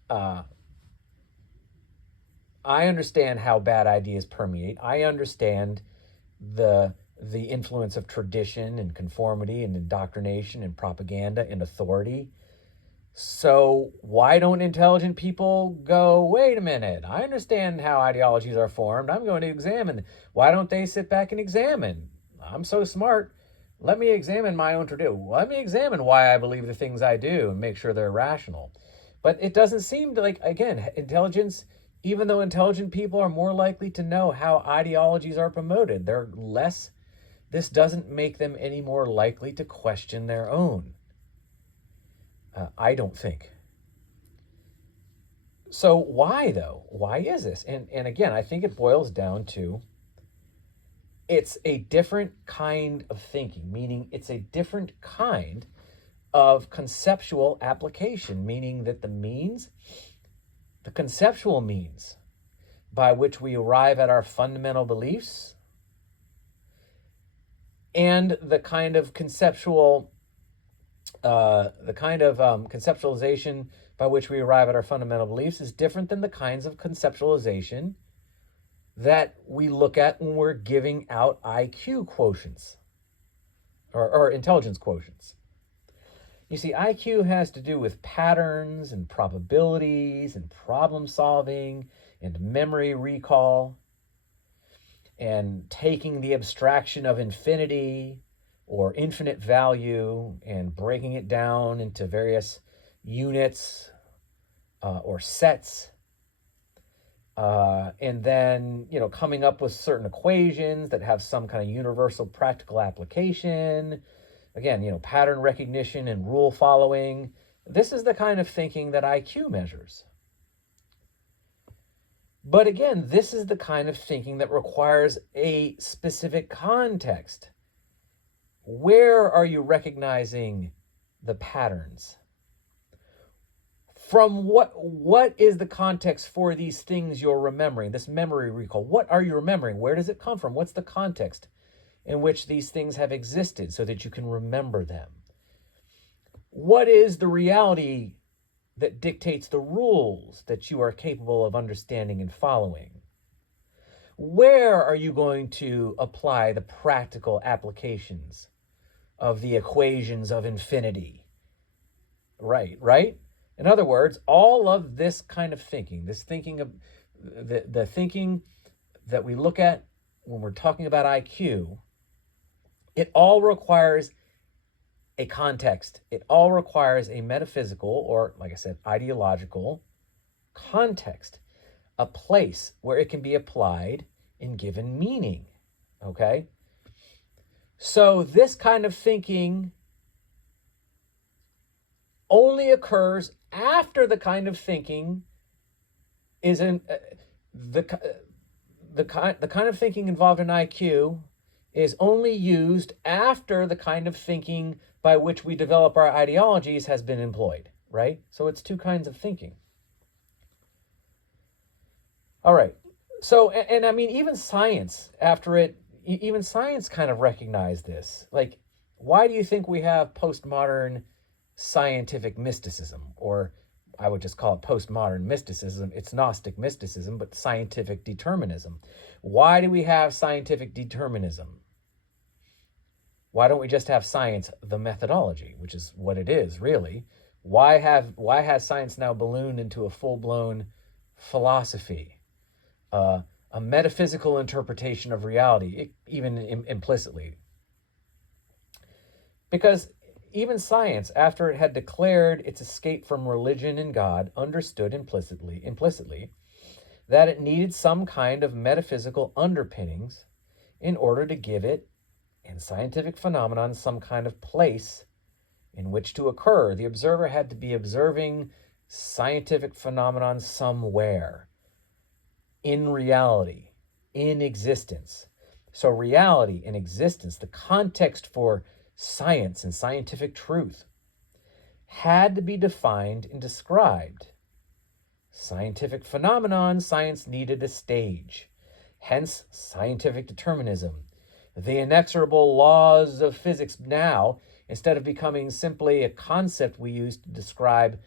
I understand how bad ideas permeate. I understand the influence of tradition and conformity and indoctrination and propaganda and authority. So why don't intelligent people go, wait a minute, I understand how ideologies are formed. I'm going to examine. Why don't they sit back and examine? I'm so smart. Let me examine my own tradition. Let me examine why I believe the things I do and make sure they're rational. But it doesn't seem to, like, again, intelligence, even though intelligent people are more likely to know how ideologies are promoted, this doesn't make them any more likely to question their own. I don't think. So why though? Why is this? And again, I think it boils down to it's a different kind of thinking, meaning it's a different kind of conceptual application, meaning that the conceptual means by which we arrive at our fundamental beliefs and the kind of conceptualization by which we arrive at our fundamental beliefs is different than the kinds of conceptualization that we look at when we're giving out IQ quotients or intelligence quotients. You see, IQ has to do with patterns and probabilities and problem solving and memory recall and taking the abstraction of infinity or infinite value and breaking it down into various units or sets. And then, coming up with certain equations that have some kind of universal practical application. Again, pattern recognition and rule following. This is the kind of thinking that IQ measures. But again, this is the kind of thinking that requires a specific context. Where are you recognizing the patterns? From what is the context for these things you're remembering, this memory recall? What are you remembering? Where does it come from? What's the context in which these things have existed so that you can remember them? What is the reality that dictates the rules that you are capable of understanding and following? Where are you going to apply the practical applications of the equations of infinity? Right? In other words, all of this kind of thinking, this thinking of the thinking that we look at when we're talking about IQ, it all requires a context. It all requires a metaphysical or, like I said, ideological context, a place where it can be applied and given meaning, okay? So this kind of thinking only occurs after the kind of thinking is in the kind of thinking involved in IQ is only used after the kind of thinking by which we develop our ideologies has been employed, right? So it's two kinds of thinking. All right. So, and I mean, even science kind of recognized this. Like, why do you think we have postmodern scientific mysticism, or I would just call it postmodern mysticism? It's Gnostic mysticism, but scientific determinism. Why do we have scientific determinism? Why don't we just have science, the methodology, which is what it is, really? Why has science now ballooned into a full-blown philosophy, a metaphysical interpretation of reality, even implicitly? Because even science, after it had declared its escape from religion and God, understood implicitly that it needed some kind of metaphysical underpinnings in order to give it, in scientific phenomenon, some kind of place in which to occur. The observer had to be observing scientific phenomenon somewhere, in reality, in existence. So reality and existence, the context for science and scientific truth, had to be defined and described. Scientific phenomenon, science needed a stage. Hence, scientific determinism. The inexorable laws of physics now, instead of becoming simply a concept we use to describe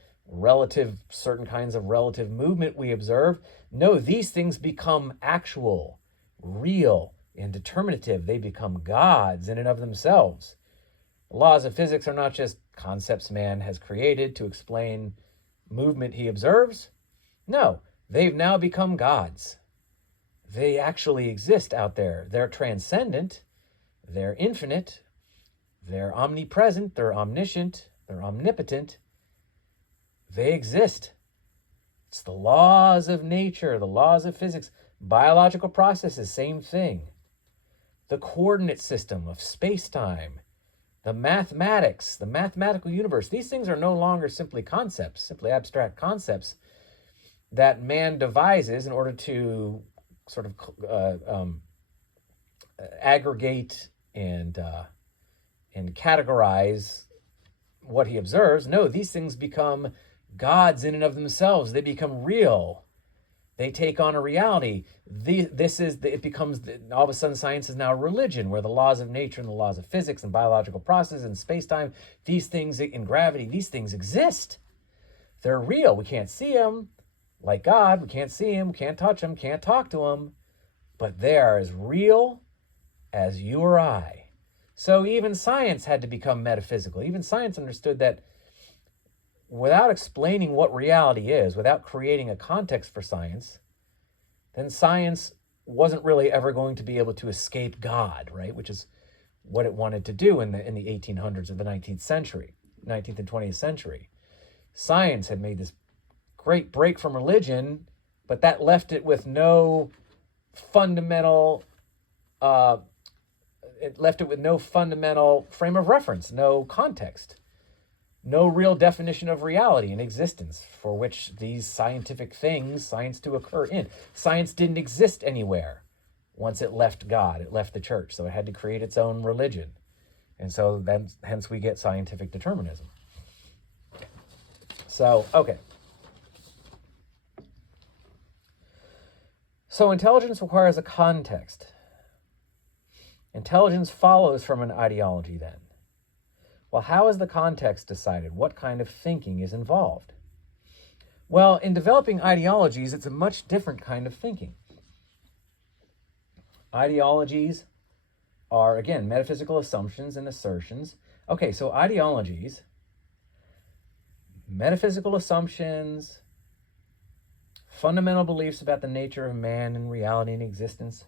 certain kinds of relative movement we observe, no, these things become actual, real, and determinative. They become gods in and of themselves. The laws of physics are not just concepts man has created to explain movement he observes. No, they've now become gods. They actually exist out there. They're transcendent, they're infinite, they're omnipresent, they're omniscient, they're omnipotent. They exist. It's the laws of nature, the laws of physics, biological processes, same thing. The coordinate system of space-time, the mathematics, the mathematical universe. These things are no longer simply concepts, simply abstract concepts. that man devises in order to sort of aggregate and categorize what he observes. No, these things become gods in and of themselves. They become real. They take on a reality. It becomes, all of a sudden, science is now a religion, where the laws of nature and the laws of physics and biological processes and space-time, these things in gravity, these things exist. They're real. We can't see them. Like God, we can't see him, can't touch him, can't talk to him. But they are as real as you or I. So even science had to become metaphysical. Even science understood that without explaining what reality is, without creating a context for science, then science wasn't really ever going to be able to escape God, right? Which is what it wanted to do in the 1800s of the 19th century, 19th and 20th century. Science had made this great break from religion, but that left it with no fundamental frame of reference, no context, no real definition of reality and existence for which these scientific things, science to occur in. Science didn't exist anywhere once it left God, it left the church, so it had to create its own religion. And so then, hence we get scientific determinism. So, okay. So intelligence requires a context. Intelligence follows from an ideology then. Well, how is the context decided? What kind of thinking is involved? Well, in developing ideologies, it's a much different kind of thinking. Ideologies are, again, metaphysical assumptions and assertions. Okay, so ideologies, metaphysical assumptions, fundamental beliefs about the nature of man and reality and existence.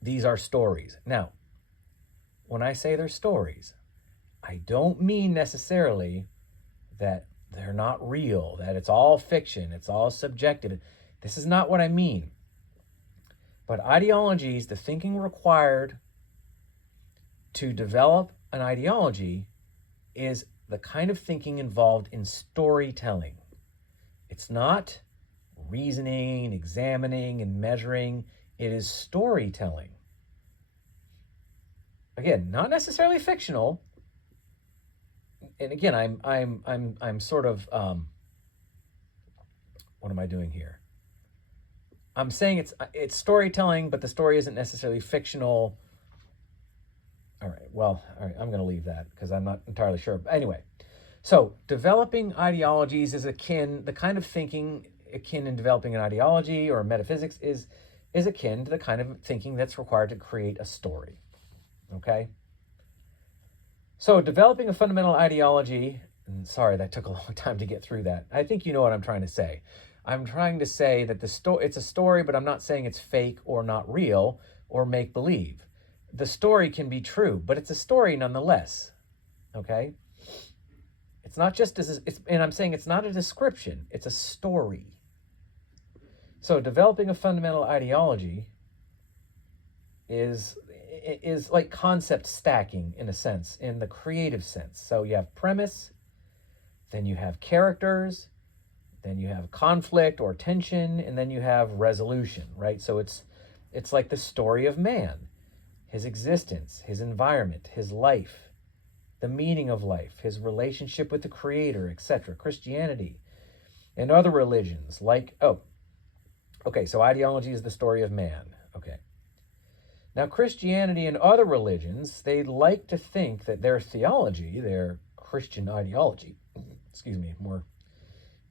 These are stories. Now, when I say they're stories, I don't mean necessarily that they're not real, that it's all fiction, it's all subjective. This is not what I mean. But ideologies, the thinking required to develop an ideology, is the kind of thinking involved in storytelling. It's not reasoning, examining, and measuring. It is storytelling. Again, not necessarily fictional. And again, I'm sort of what am I doing here? I'm saying it's storytelling, but the story isn't necessarily fictional. All right, I'm going to leave that because I'm not entirely sure. But anyway, so developing ideologies is the kind of thinking akin in developing an ideology or metaphysics is akin to the kind of thinking that's required to create a story. Okay? So developing a fundamental ideology, and sorry that took a long time to get through that. I think you know what I'm trying to say. I'm trying to say that it's a story, but I'm not saying it's fake or not real or make-believe. The story can be true, but it's a story nonetheless. Okay? It's not just and I'm saying it's not a description, it's a story. So developing a fundamental ideology is like concept stacking in a sense, in the creative sense. So you have premise, then you have characters, then you have conflict or tension, and then you have resolution, right? So it's like the story of man, his existence, his environment, his life, the meaning of life, his relationship with the Creator, etc. Christianity and other religions so ideology is the story of man. Okay. Now, Christianity and other religions, they like to think that their theology, their Christian ideology, more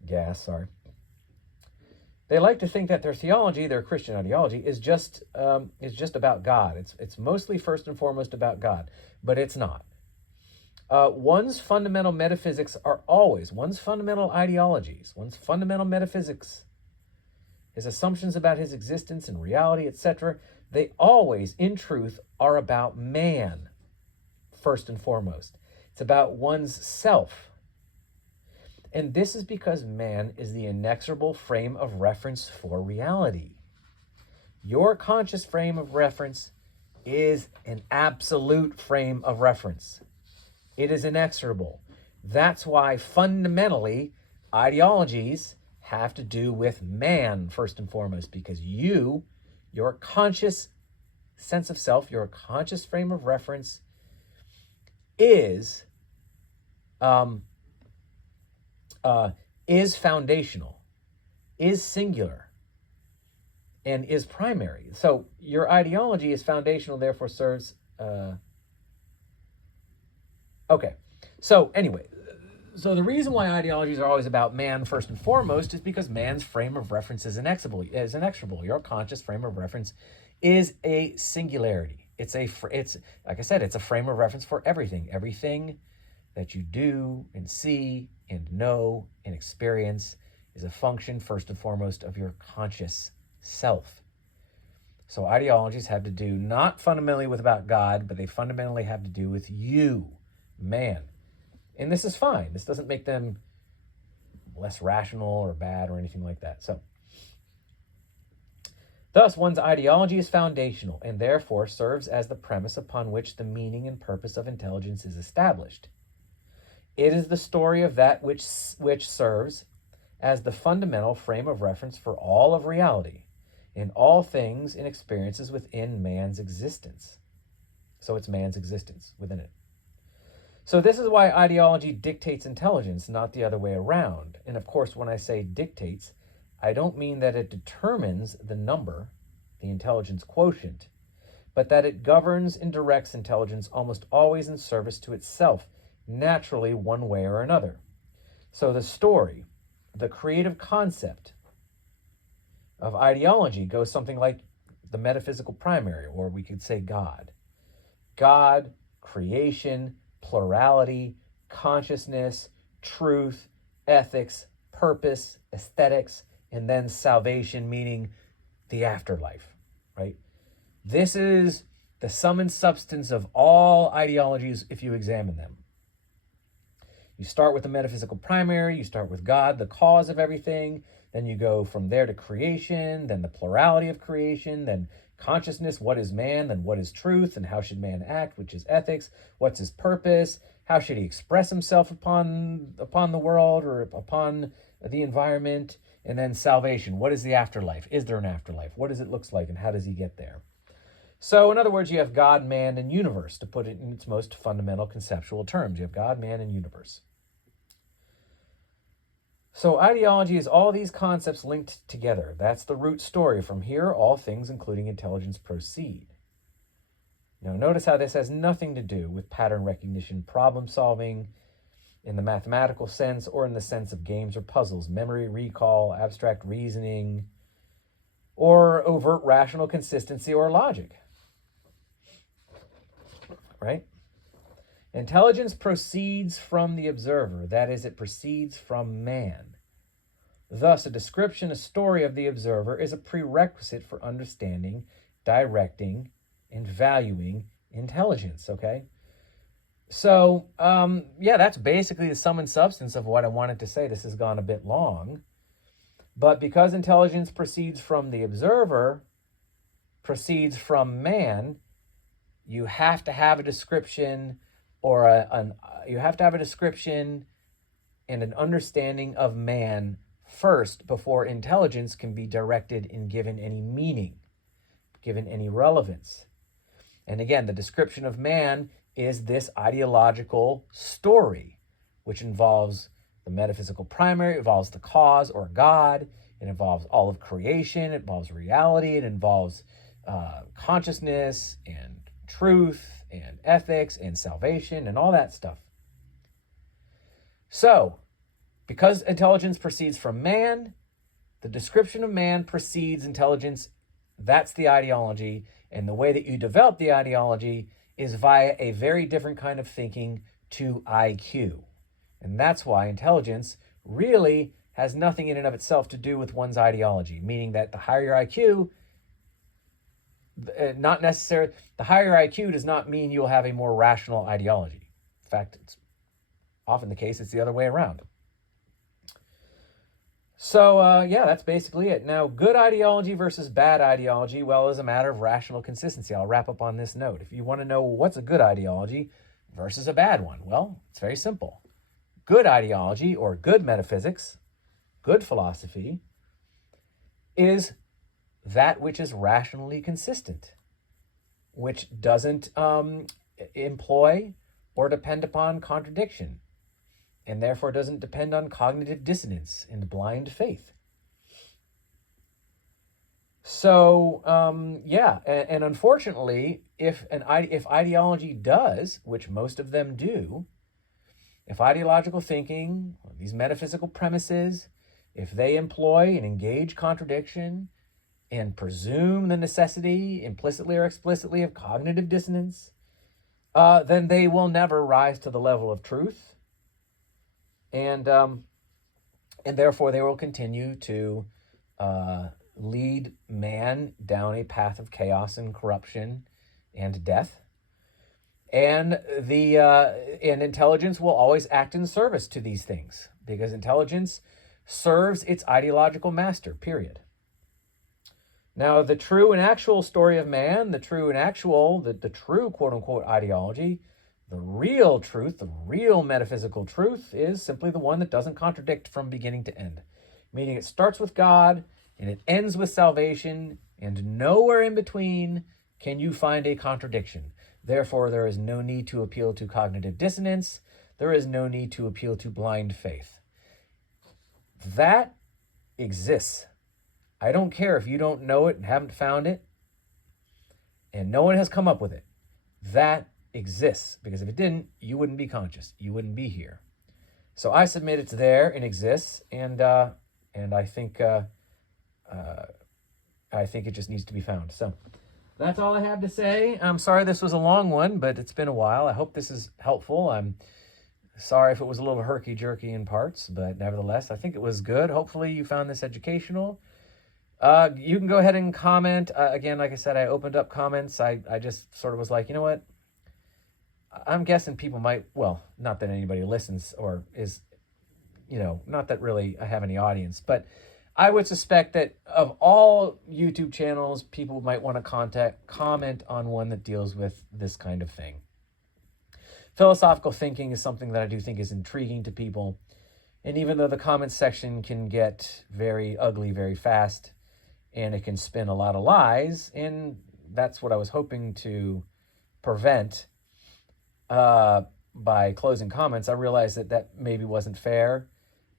gas, sorry. They like to think that their theology, their Christian ideology, is just about God. It's mostly first and foremost about God, but it's not. One's fundamental metaphysics are always, one's fundamental ideologies, one's fundamental metaphysics, his assumptions about his existence and reality, etc., they always, in truth, are about man, first and foremost. It's about one's self. And this is because man is the inexorable frame of reference for reality. Your conscious frame of reference is an absolute frame of reference. It is inexorable. That's why fundamentally ideologies have to do with man first and foremost, because your conscious sense of self, your conscious frame of reference is foundational, is singular, and is primary. So your ideology is foundational, therefore serves. Okay. So anyway, so the reason why ideologies are always about man first and foremost is because man's frame of reference is inexorable. Your conscious frame of reference is a singularity. It's like I said, it's a frame of reference for everything. Everything that you do and see and know and experience is a function first and foremost of your conscious self. So ideologies have to do not fundamentally with about God, but they fundamentally have to do with you, man. And this is fine. This doesn't make them less rational or bad or anything like that. So, thus, one's ideology is foundational and therefore serves as the premise upon which the meaning and purpose of intelligence is established. It is the story of that which serves as the fundamental frame of reference for all of reality in all things and experiences within man's existence. So it's man's existence within it. So this is why ideology dictates intelligence, not the other way around. And of course, when I say dictates, I don't mean that it determines the number, the intelligence quotient, but that it governs and directs intelligence almost always in service to itself, naturally one way or another. So the story, the creative concept of ideology goes something like the metaphysical primary, or we could say God. God, creation, plurality, consciousness, truth, ethics, purpose, aesthetics, and then salvation, meaning the afterlife, right? This is the sum and substance of all ideologies if you examine them. You start with the metaphysical primary, you start with God, the cause of everything, then you go from there to creation, then the plurality of creation, then consciousness, what is man, then what is truth, and how should man act, which is ethics, what's his purpose, how should he express himself upon the world or upon the environment, and then salvation, what is the afterlife, is there an afterlife, what does it look like, and how does he get there? So in other words, you have God, man, and universe, to put it in its most fundamental conceptual terms. You have God, man, and universe. So ideology is all these concepts linked together. That's the root story. From here, all things, including intelligence, proceed. Now, notice how this has nothing to do with pattern recognition, problem solving in the mathematical sense or in the sense of games or puzzles, memory recall, abstract reasoning, or overt rational consistency or logic. Right? Intelligence proceeds from the observer. That is, it proceeds from man. Thus, a description, a story of the observer is a prerequisite for understanding, directing, and valuing intelligence, okay? So, that's basically the sum and substance of what I wanted to say. This has gone a bit long. But because intelligence proceeds from the observer, proceeds from man, you have to have a description you have to have a description and an understanding of man first before intelligence can be directed and given any meaning, given any relevance. And again, the description of man is this ideological story, which involves the metaphysical primary, it involves the cause or God, it involves all of creation, it involves reality, it involves consciousness and truth and ethics and salvation and all that stuff. So, because intelligence proceeds from man, the description of man precedes intelligence. That's the ideology. And the way that you develop the ideology is via a very different kind of thinking to IQ. And that's why intelligence really has nothing in and of itself to do with one's ideology, meaning that the higher your IQ, not necessarily, the higher IQ does not mean you'll have a more rational ideology. In fact, it's often the case, it's the other way around. So, that's basically it. Now, good ideology versus bad ideology, well, is a matter of rational consistency. I'll wrap up on this note. If you want to know what's a good ideology versus a bad one, well, it's very simple. good ideology or good metaphysics, good philosophy, is that which is rationally consistent, which doesn't employ or depend upon contradiction, and therefore doesn't depend on cognitive dissonance and blind faith. So, and unfortunately, if ideology does, which most of them do, if ideological thinking, these metaphysical premises, if they employ and engage contradiction and presume the necessity, implicitly or explicitly, of cognitive dissonance, then they will never rise to the level of truth, and therefore they will continue to lead man down a path of chaos and corruption and death. And and intelligence will always act in service to these things, because intelligence serves its ideological master, period. Now, the true and actual story of man, the true quote-unquote ideology, the real truth, the real metaphysical truth, is simply the one that doesn't contradict from beginning to end. Meaning it starts with God and it ends with salvation, and nowhere in between can you find a contradiction. Therefore, there is no need to appeal to cognitive dissonance. There is no need to appeal to blind faith. That exists. I don't care if you don't know it and haven't found it, and no one has come up with it. That exists, because if it didn't, you wouldn't be conscious. You wouldn't be here. So I submit it's there and exists, and I think it just needs to be found. So that's all I have to say. I'm sorry this was a long one, but it's been a while. I hope this is helpful. I'm sorry if it was a little herky-jerky in parts, but nevertheless, I think it was good. Hopefully you found this educational. You can go ahead and comment. Again, like I said, I opened up comments. I just sort of was like, you know what? I'm guessing people might, well, not that anybody listens or is, not that really I have any audience, but I would suspect that of all YouTube channels, people might want to comment on one that deals with this kind of thing. Philosophical thinking is something that I do think is intriguing to people. And even though the comments section can get very ugly very fast, and it can spin a lot of lies, and that's what I was hoping to prevent by closing comments, I realized that maybe wasn't fair,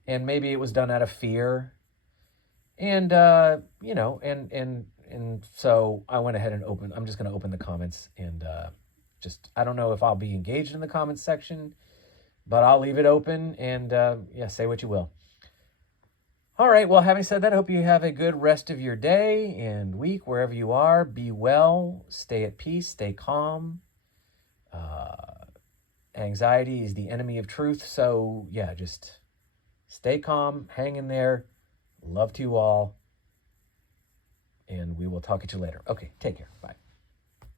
and maybe it was done out of fear. And, and so I went ahead and I'm just going to open the comments, and I don't know if I'll be engaged in the comments section, but I'll leave it open, and say what you will. All right, well, having said that, I hope you have a good rest of your day and week, wherever you are. Be well, stay at peace, stay calm. Anxiety is the enemy of truth, so just stay calm, hang in there. Love to you all, and we will talk to you later. Okay, take care. Bye.